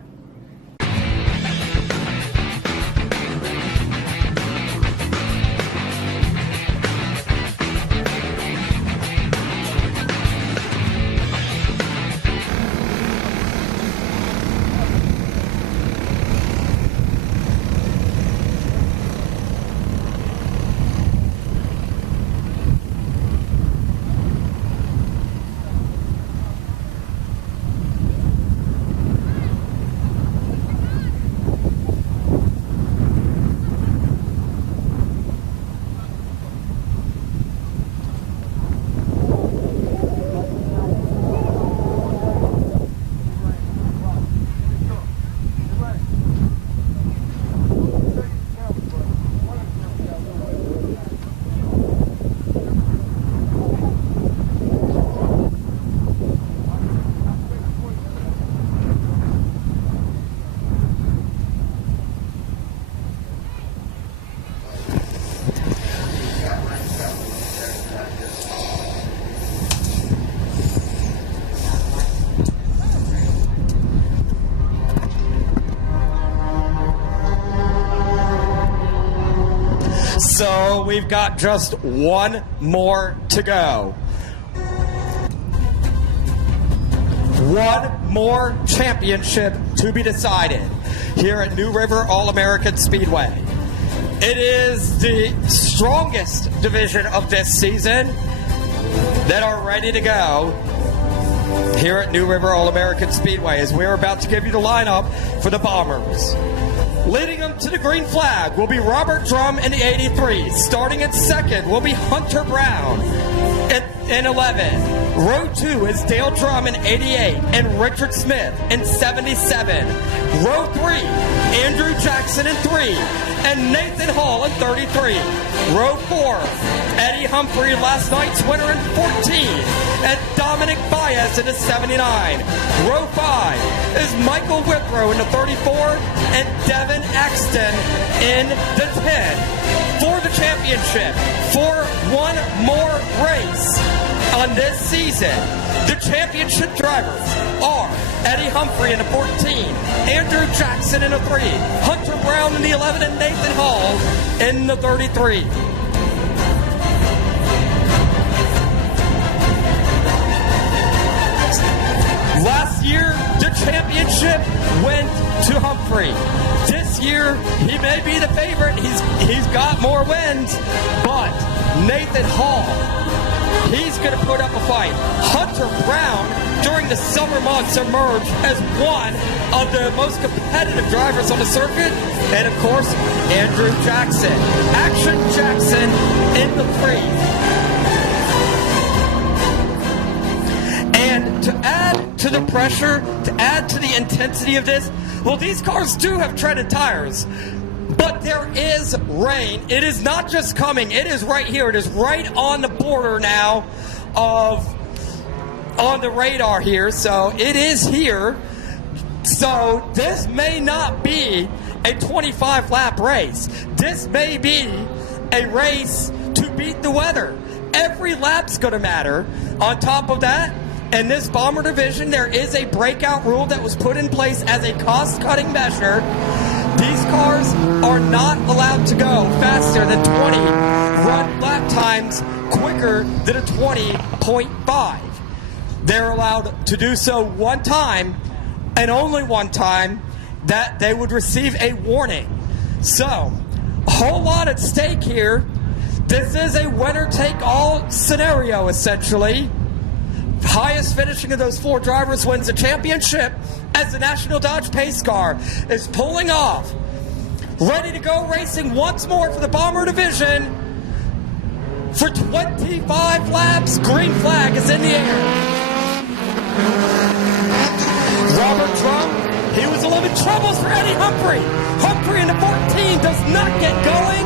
So we've got just one more to go. one more championship to be decided here at New River All-American Speedway. It is the strongest division of this season that are ready to go here at New River All-American Speedway as we're about to give you the lineup for the Bombers. Leading them to the green flag will be Robert Drum in the 83. Starting at second will be Hunter Brown in 11. Row 2 is Dale Drum in 88 and Richard Smith in 77. Row 3, Andrew Jackson in 3 and Nathan Hall in 33. Row 4, Eddie Humphrey, last night's winner in 14, and Dominic Baez in the 79. Row 5 is Michael Withrow in the 34 and Devin Axton in the 10. For the championship, for one more race on this season, the championship drivers are Eddie Humphrey in the 14, Andrew Jackson in the 3, Hunter Brown in the 11, and Nathan Hall in the 33. Last year, the championship went to Humphrey. This year, he may be the favorite. He's got more wins, but Nathan Hall, he's going to put up a fight. Hunter Brown, during the summer months, emerged as one of the most competitive drivers on the circuit. And, of course, Andrew Jackson. Action Jackson in the 3. And to add to the pressure, to add to the intensity of this, well, these cars do have treaded tires. But there is rain. It is not just coming. It is right here. It is right on the border now on the radar here. So it is here. So this may not be a 25-lap race. This may be a race to beat the weather. Every lap's going to matter. On top of that, in this Bomber division, there is a breakout rule that was put in place as a cost-cutting measure. These cars are not allowed to go faster than 20 run lap times quicker than a 20.5. They're allowed to do so one time, and only one time, that they would receive a warning. So, a whole lot at stake here. This is a winner-take-all scenario, essentially. Highest finishing of those 4 drivers wins the championship as the National Dodge Pace car is pulling off. Ready to go racing once more for the Bomber division. For 25 laps, green flag is in the air. Robert Drum, he was a little bit troubles for Eddie Humphrey. Humphrey in the 14 does not get going.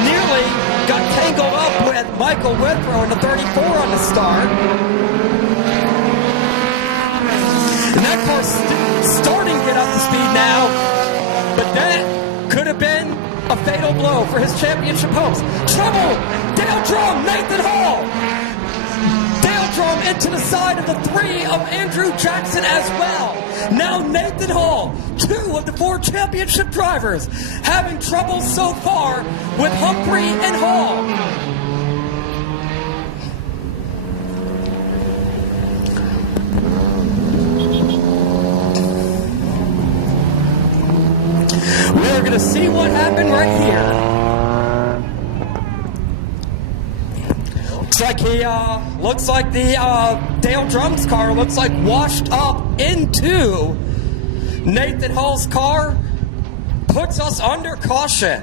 Nearly got tangled up with Michael Withrow in the 34 on the start. And that car's starting to get up to speed now, but that could have been a fatal blow for his championship hopes. Trouble! Dale Drum, Nathan Hall! Dale Drum into the side of the 3 of Andrew Jackson as well. Now Nathan Hall, 2 of the 4 championship drivers, having trouble so far with Humphrey and Hall. We're going to see what happened right here. Looks like the Dale Drum's car looks like washed up into Nathan Hall's car. Puts us under caution.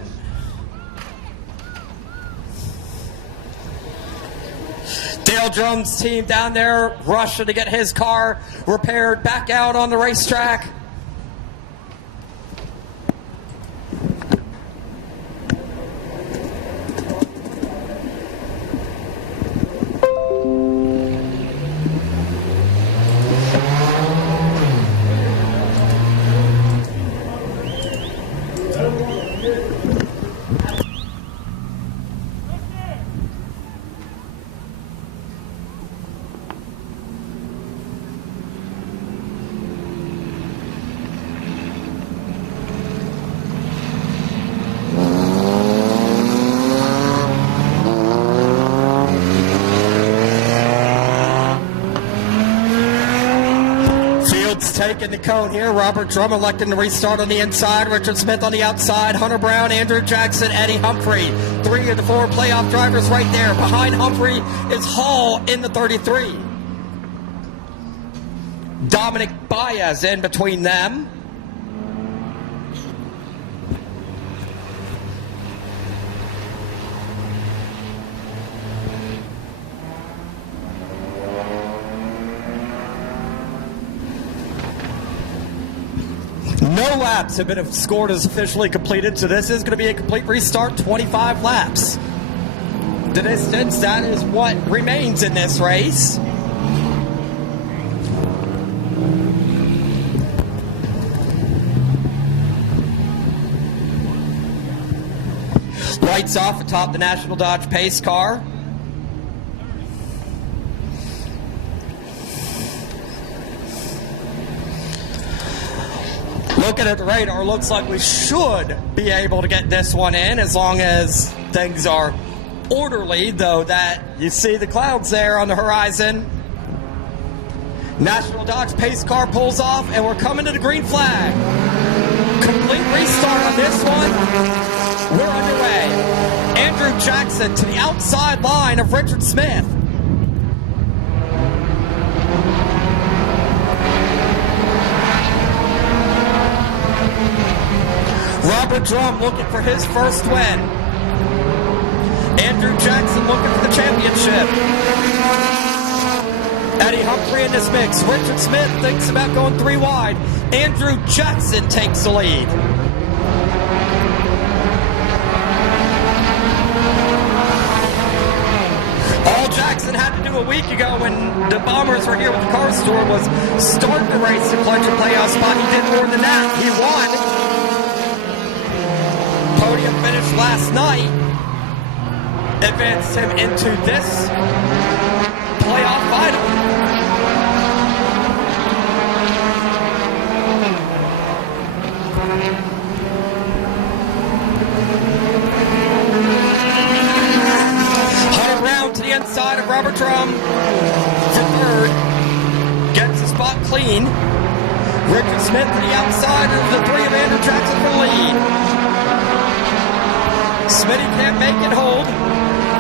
Dale Drum's team down there rushing to get his car repaired back out on the racetrack. taking the cone here. Robert Drum electing to restart on the inside. Richard Smith on the outside. Hunter Brown, Andrew Jackson, Eddie Humphrey. 3 of the 4 playoff drivers right there. Behind Humphrey is Hall in the 33. Dominic Baez in between them. No laps have been scored as officially completed, so this is going to be a complete restart, 25 laps. The distance, that is what remains in this race. Lights off atop the National Dodge pace car. Looking at the radar, looks like we should be able to get this one in as long as things are orderly, though that you see the clouds there on the horizon. National Dodge pace car pulls off and we're coming to the green flag. Complete restart on this one. We're underway. Andrew Jackson to the outside line of Richard Smith. Robert Drum looking for his first win. Andrew Jackson looking for the championship. Eddie Humphrey in this mix. Richard Smith thinks about going 3 wide. Andrew Jackson takes the lead. All Jackson had to do a week ago when the Bombers were here with the car store was start the race to clutch a playoff spot. He did more than that. He won. Podium finish last night advanced him into this playoff final. Hunter Brown to the inside of Robert Drum for third. Gets the spot clean. Richard Smith to the outside of the 3 of Andrew Jackson for the lead. Smitty can't make it hold.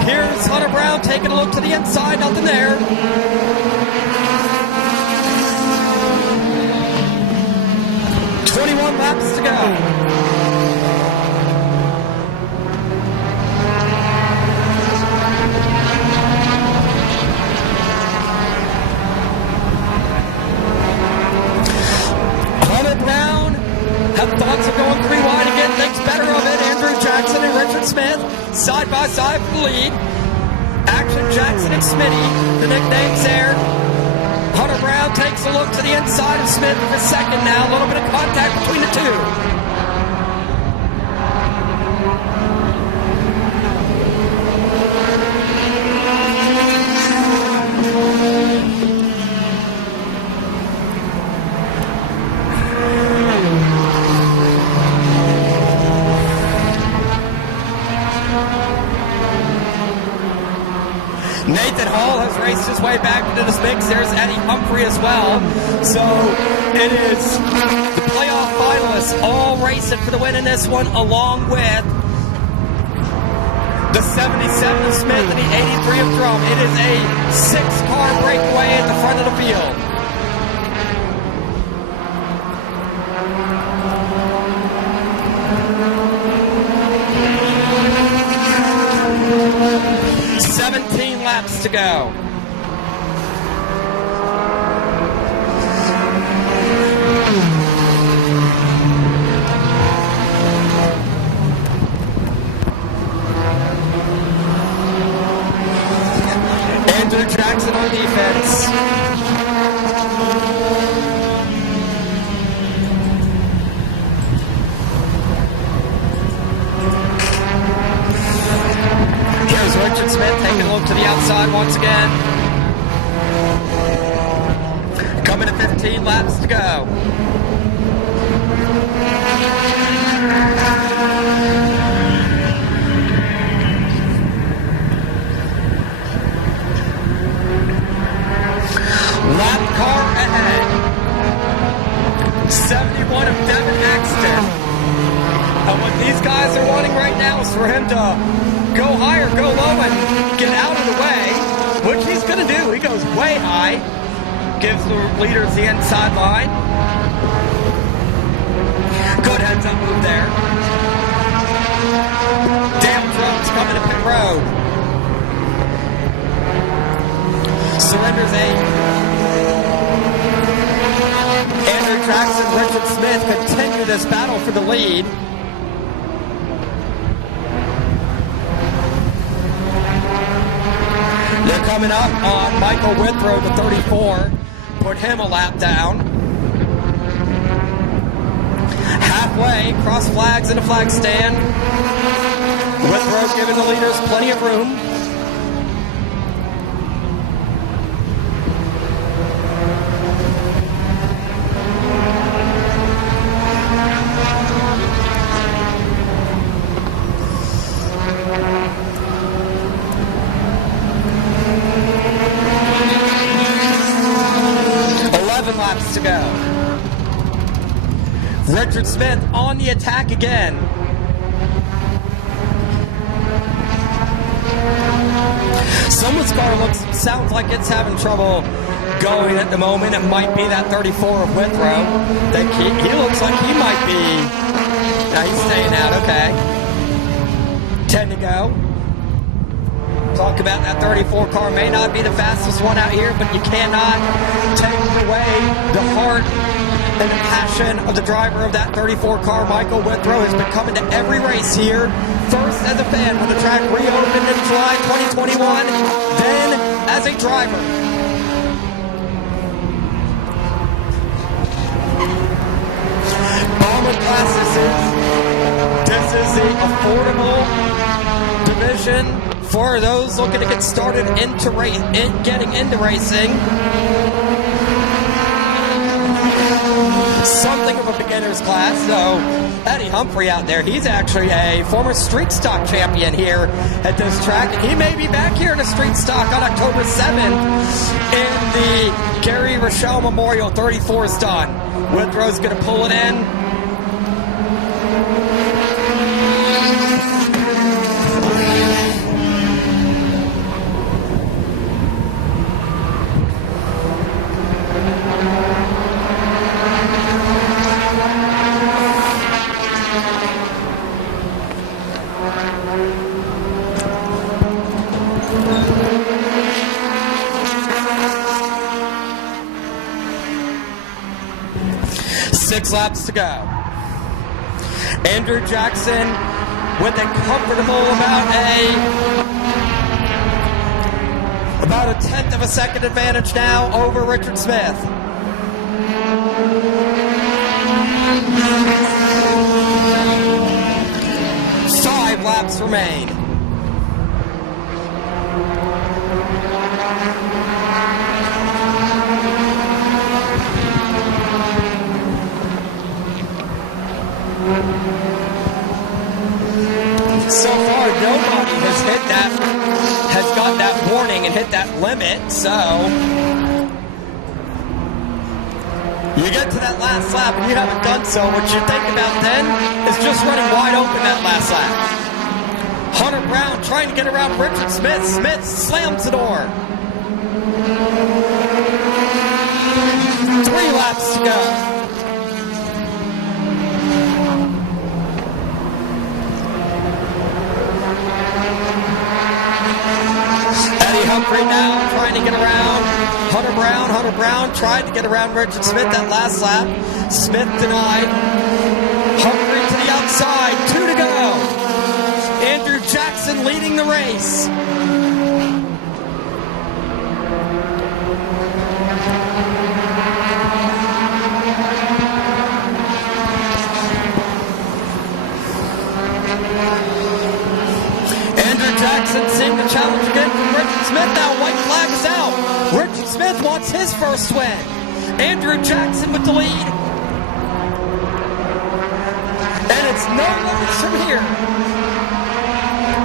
Here's Hunter Brown taking a look to the inside, nothing there. "21 laps to go." Have thoughts of going 3 wide again, thinks better of it. Andrew Jackson and Richard Smith side by side for the lead. Action Jackson and Smitty, the nicknames there. Hunter Brown takes a look to the inside of Smith for second now. A little bit of contact between the two. Nathan Hall has raced his way back into this mix. There's Eddie Humphrey as well. So it is the playoff finalists all racing for the win in this one, along with the 77 of Smith and the 83 of Drum. It is a 6-car breakaway at the front of the field. Laps to go. Andrew Jackson on defense. Richard Smith taking a look to the outside once again. Coming to 15 laps to go. Lap car ahead. 71 of Devin Axton. And what these guys are wanting right now is for him to go high or go low and get out of the way, which he's going to do. He goes way high, gives the leaders the inside line. Good heads-up move there. Dale Drums coming to pit road. Surrenders 8. Andrew Jackson, Richard Smith continue this battle for the lead. They're coming up on Michael Withrow, the 34. Put him a lap down. Halfway, cross flags in a flag stand. Withrow giving the leaders plenty of room. Laps to go. Richard Smith on the attack again. Someone's car sounds like it's having trouble going at the moment. It might be that 34 of Withrow. He looks like he might be. Now he's staying out. Okay. 10 to go. Talk about that 34 car may not be the fastest one out here, but you cannot take away the heart and the passion of the driver of that 34 car. Michael Withrow has been coming to every race here. First as a fan when the track reopened in July 2021, then as a driver. Bomber classes. This is the affordable division for those looking to get started into getting into racing. Something of a beginner's class. So Eddie Humphrey out there, he's actually a former street stock champion here at this track, and he may be back here in a street stock on October 7th in the Gary Rochelle Memorial. 34 is done. Withrow's going to pull it in. Six laps to go. Andrew Jackson with a comfortable about a tenth of a second advantage now over Richard Smith. 5 laps remain. So far, nobody has got that warning and hit that limit, so you get to that last lap and you haven't done so. What you think about then is just running wide open that last lap. Hunter Brown trying to get around Richard Smith. Smith slams the door. 3 laps to go. Humphrey now trying to get around Hunter Brown. Hunter Brown tried to get around Richard Smith that last lap. Smith denied. Humphrey to the outside. 2 to go. Andrew Jackson leading the race. Jackson seemed to challenge again from Richard Smith. Now white flag is out. Richard Smith wants his first win. Andrew Jackson with the lead. And it's no limits from here.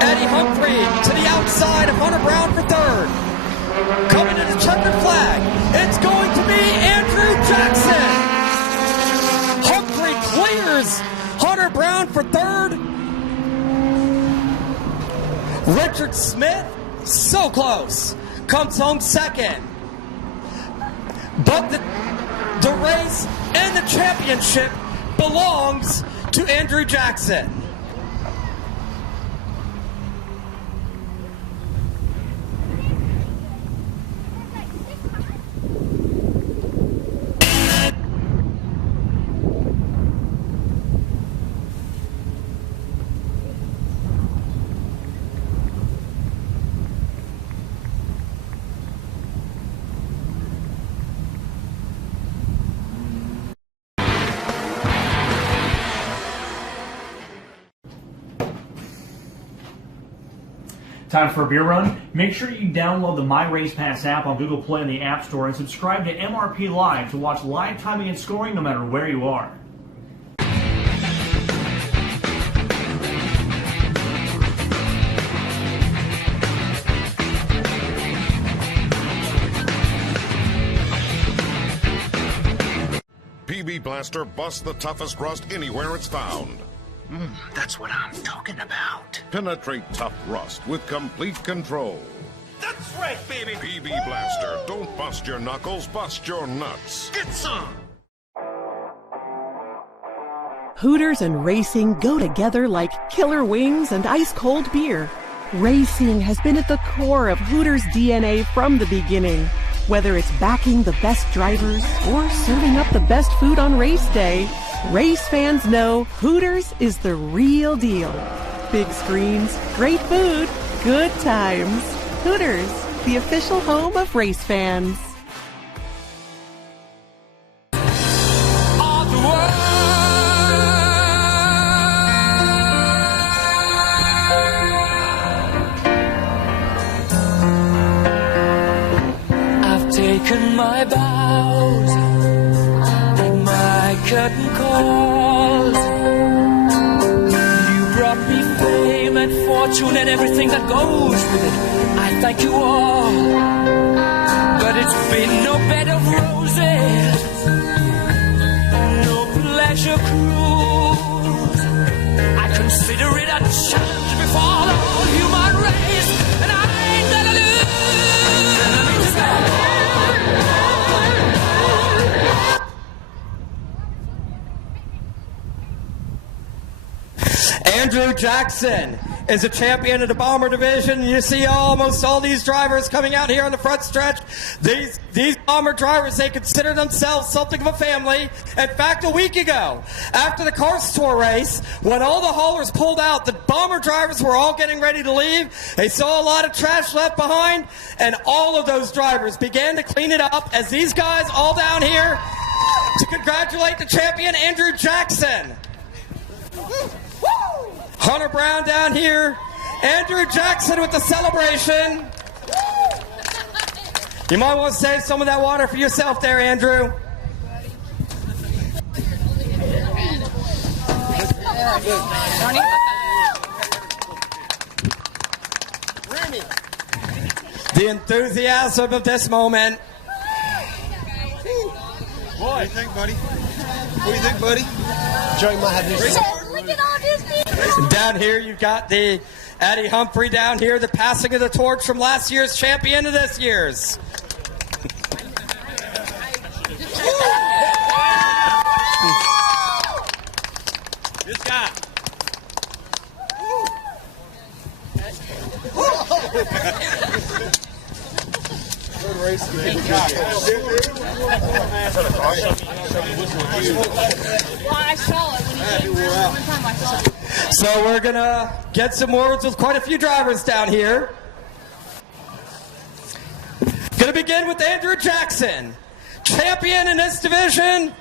Eddie Humphrey to the outside of Hunter Brown for third. Coming to the checkered flag. It's going to be Andrew Jackson. Hunter Brown for third. Richard Smith, so close, comes home second. But the race and the championship belongs to Andrew Jackson. Time for a beer run? Make sure you download the My Race Pass app on Google Play and the App Store and subscribe to MRP Live to watch live timing and scoring no matter where you are. PB Blaster busts the toughest rust anywhere it's found. That's what I'm talking about. Penetrate tough rust with complete control. That's right, baby. PB Blaster. Don't bust your knuckles, bust your nuts. Get some. Hooters and racing go together like killer wings and ice-cold beer. Racing has been at the core of Hooters' DNA from the beginning. Whether it's backing the best drivers or serving up the best food on race day, race fans know Hooters is the real deal. Big screens, great food, good times. Hooters, the official home of race fans. Taken my bows and my curtain calls. You brought me fame and fortune and everything that goes with it. I thank you all, but it's been no bed of roses, no pleasure cruise. I consider it a challenge before the whole human race, and I ain't gonna lose. Andrew Jackson is a champion of the Bomber Division. You see almost all these drivers coming out here on the front stretch. These Bomber drivers, they consider themselves something of a family. In fact, a week ago, after the Cars Tour race, when all the haulers pulled out, the Bomber drivers were all getting ready to leave. They saw a lot of trash left behind, and all of those drivers began to clean it up as these guys all down here to congratulate the champion, Andrew Jackson. Hunter Brown down here. Andrew Jackson with the celebration. You might want to save some of that water for yourself there, Andrew. The enthusiasm of this moment. What do you think, buddy? What do you think, buddy? Joey might have this. Look at all this. Down here, you've got the Eddie Humphrey down here, the passing of the torch from last year's champion to this year's. This guy. Good race. Well, I saw it when he came through. One time I saw it. So we're going to get some words with quite a few drivers down here. Going to begin with Andrew Jackson, champion in this division.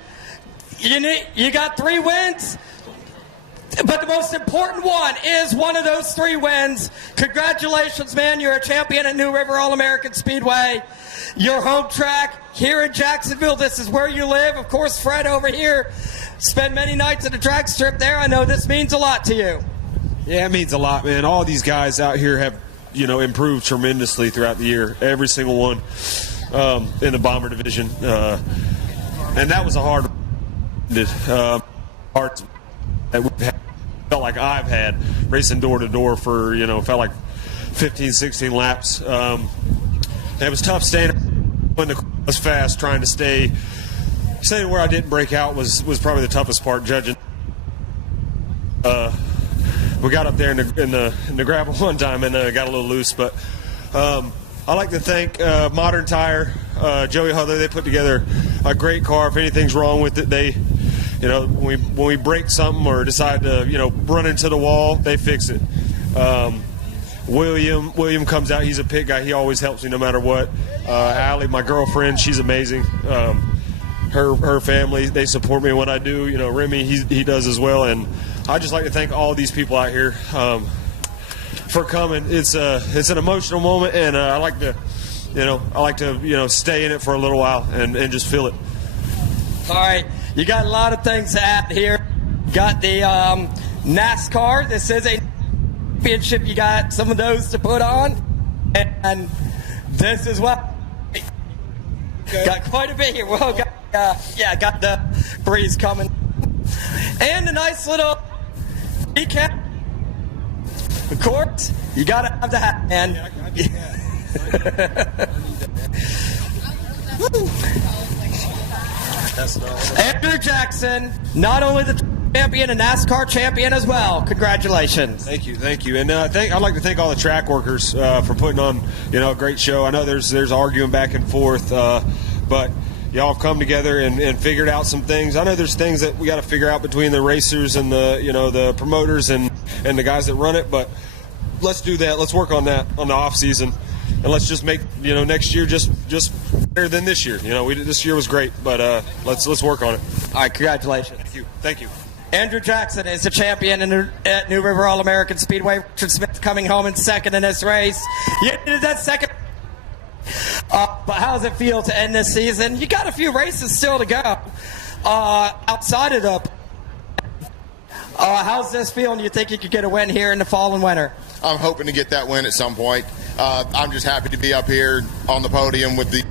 You got 3 wins, but the most important one is one of those 3 wins. Congratulations, man. You're a champion at New River All-American Speedway. Your home track here in Jacksonville. This is where you live. Of course, Fred over here spent many nights at the drag strip there. I know this means a lot to you. Yeah, it means a lot, man. All these guys out here have, improved tremendously throughout the year. Every single one in the Bomber Division. And that was a hard that we've had, felt like I've had racing door to door for, felt like 15, 16 laps. It was tough staying when the car was fast, trying to stay where I didn't break out was probably the toughest part, judging. We got up there in the gravel one time and got a little loose, but I like to thank Modern Tire, Joey Huther. They put together a great car. If anything's wrong with it, they, when we break something or decide to, run into the wall, they fix it. William comes out. He's a pit guy. He always helps me no matter what. Allie, my girlfriend, she's amazing. Her family, they support me in what I do. Remy, he does as well. And I just like to thank all these people out here for coming. It's an emotional moment, and I like to stay in it for a little while and just feel it. All right, you got a lot of things to add here. Got the NASCAR. This is a championship. You got some of those to put on, and this is what got quite a bit here. Well, got the breeze coming, and a nice little recap. Of course, you gotta have the hat, man. Andrew Jackson, not only the champion, a NASCAR champion as well. Congratulations. Thank you. And I'd like to thank all the track workers for putting on, a great show. I know there's arguing back and forth, but y'all have come together and figured out some things. I know there's things that we got to figure out between the racers and the promoters and the guys that run it, but let's do that. Let's work on that on the off season, and let's just make next year just better than this year. This year was great, but let's work on it. All right, congratulations. Thank you. Andrew Jackson is the champion at New River All-American Speedway. Richard Smith coming home in second in this race. You did that second. But how does it feel to end this season? You got a few races still to go outside of the. How's this feeling? Do you think you could get a win here in the fall and winter? I'm hoping to get that win at some point. I'm just happy to be up here on the podium with the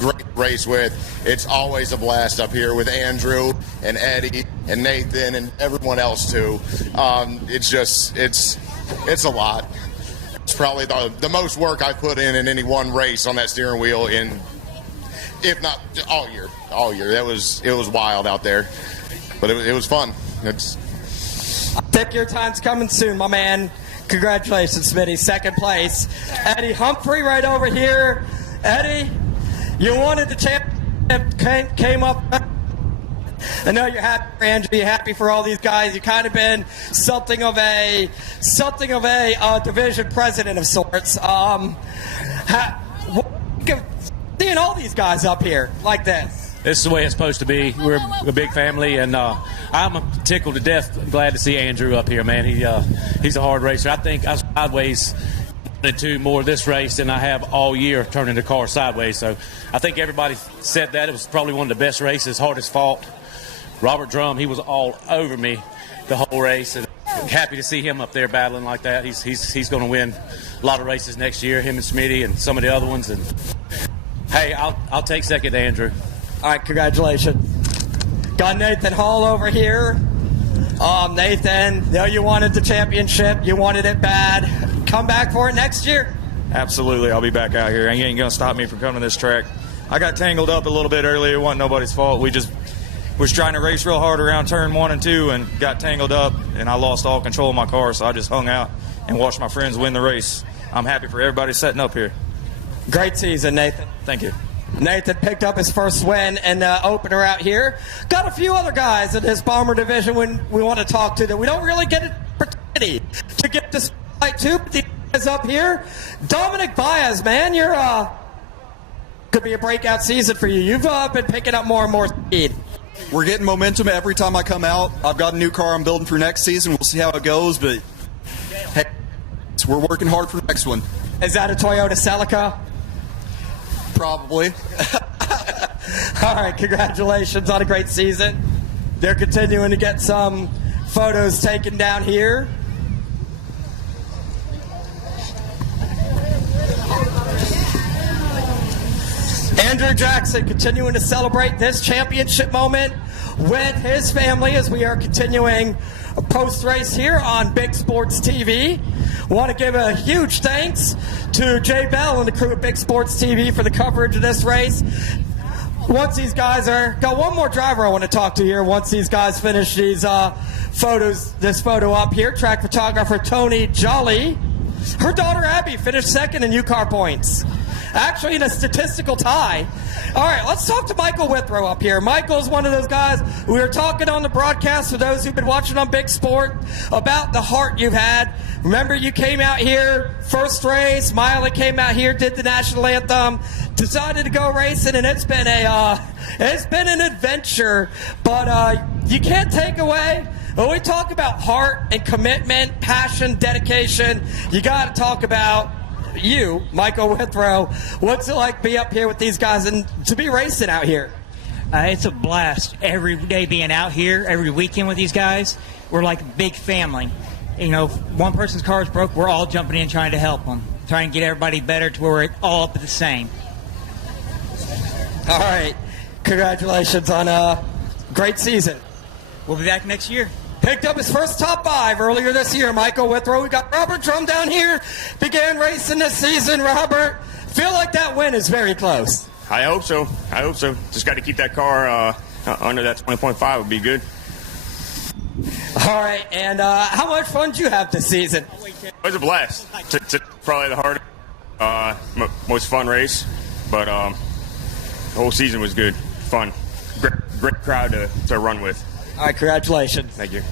great race with. It's always a blast up here with Andrew and Eddie and Nathan and everyone else too. It's a lot. It's probably the most work I put in any one race on that steering wheel if not all year. It was wild out there, but it was fun. I think your time's coming soon, my man. Congratulations, Smitty. Second place. Eddie Humphrey right over here. Eddie, you wanted the championship, came up. I know you're happy for Andrew. You're happy for all these guys. You've kind of been something of a division president of sorts. Seeing all these guys up here like this. This is the way it's supposed to be. We're a big family, and I'm tickled to death. Glad to see Andrew up here, man. He's a hard racer. I think I was sideways to more this race than I have all year turning the car sideways. So I think everybody said that. It was probably one of the best races, hardest fought. Robert Drum, he was all over me the whole race. And I'm happy to see him up there battling like that. He's going to win a lot of races next year, him and Smitty and some of the other ones. And hey, I'll take second to Andrew. All right, congratulations. Got Nathan Hall over here. Nathan, you wanted the championship. You wanted it bad. Come back for it next year. Absolutely, I'll be back out here. You ain't going to stop me from coming to this track. I got tangled up a little bit earlier. It wasn't nobody's fault. We just was trying to race real hard around turn 1 and 2 and got tangled up, and I lost all control of my car, so I just hung out and watched my friends win the race. I'm happy for everybody setting up here. Great season, Nathan. Thank you. Nathan picked up his first win in the opener out here. Got a few other guys in this Bomber division we want to talk to that we don't really get an opportunity to get to spotlight to. But the guys up here, Dominic Baez, man, you're could be a breakout season for you. You've been picking up more and more speed. We're getting momentum every time I come out. I've got a new car I'm building for next season. We'll see how it goes, but hey, we're working hard for the next one. Is that a Toyota Celica? Probably. All right, congratulations on a great season. They're continuing to get some photos taken down here. Andrew Jackson continuing to celebrate this championship moment. with his family as we are continuing a post-race here on Big Sports TV. Want to give a huge thanks to Jay Bell and the crew of Big Sports TV for the coverage of this race. Once these guys got one more driver I want to talk to here once these guys finish these this photo up here. Track photographer Tony Jolly. Her daughter Abby finished second in U-Car points. Actually in a statistical tie. All right, let's talk to Michael Withrow up here. Michael's one of those guys, we were talking on the broadcast for those who've been watching on Big Sport about the heart you've had. Remember you came out here, first race, Miley came out here, did the national anthem, decided to go racing, and it's been an adventure, but you can't take away. When we talk about heart and commitment, passion, dedication, you got to talk about you, Michael Withrow. What's it like to be up here with these guys and to be racing out here? It's a blast every day being out here, every weekend with these guys. We're like a big family. You know, if one person's car is broke, we're all jumping in trying to help them, trying to get everybody better to where we're all up at the same. All right. Congratulations on a great season. We'll be back next year. Picked up his first top 5 earlier this year, Michael Withrow. We got Robert Drum down here. Began racing this season. Robert, feel like that win is very close. I hope so. Just got to keep that car under that 20.5 would be good. All right, and how much fun did you have this season? It was a blast. It's probably the hardest, most fun race, but the whole season was good, fun, great crowd to run with. All right, congratulations. Thank you.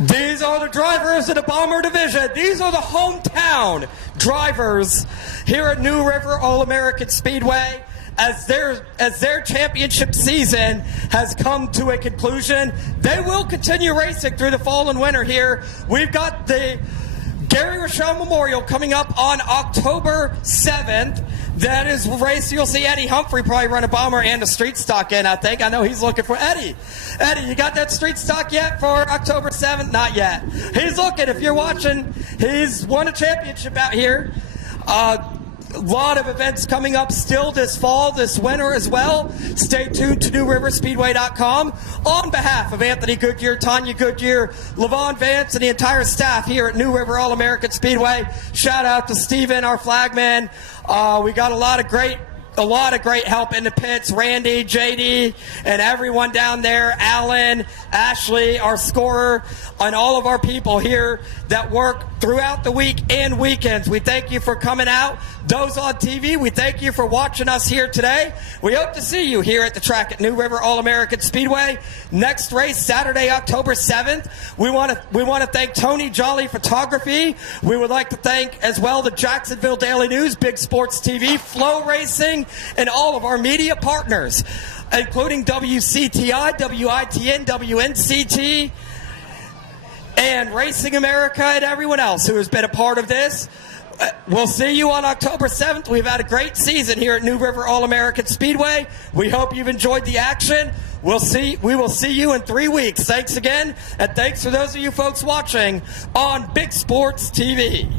These are the drivers of the Bomber Division. These are the hometown drivers here at New River All-American Speedway. As their championship season has come to a conclusion, they will continue racing through the fall and winter here. We've got the Gary Rochelle Memorial coming up on October 7th. That is a race you'll see Eddie Humphrey probably run a bomber and a street stock in, I think. I know he's looking for Eddie. Eddie, you got that street stock yet for October 7th? Not yet. He's looking. If you're watching, he's won a championship out here. A lot of events coming up still this fall, this winter as well. Stay tuned to NewRiverSpeedway.com. On behalf of Anthony Goodyear, Tanya Goodyear, Levon Vance, and the entire staff here at New River All-American Speedway, shout out to Steven, our flagman. We got a lot of great help in the pits. Randy, JD, and everyone down there. Alan, Ashley, our scorer, and all of our people here that work throughout the week and weekends. We thank you for coming out. Those on TV, we thank you for watching us here today. We hope to see you here at the track at New River All-American Speedway. Next race, Saturday, October 7th. We want to thank Tony Jolly Photography. We would like to thank as well the Jacksonville Daily News, Big Sports TV, Flow Racing, and all of our media partners, including WCTI, WITN, WNCT, and Racing America, and everyone else who has been a part of this. We'll see you on October 7th. We've had a great season here at New River All-American Speedway. We hope you've enjoyed the action. We will see you in 3 weeks. Thanks again, and thanks for those of you folks watching on Big Sports TV.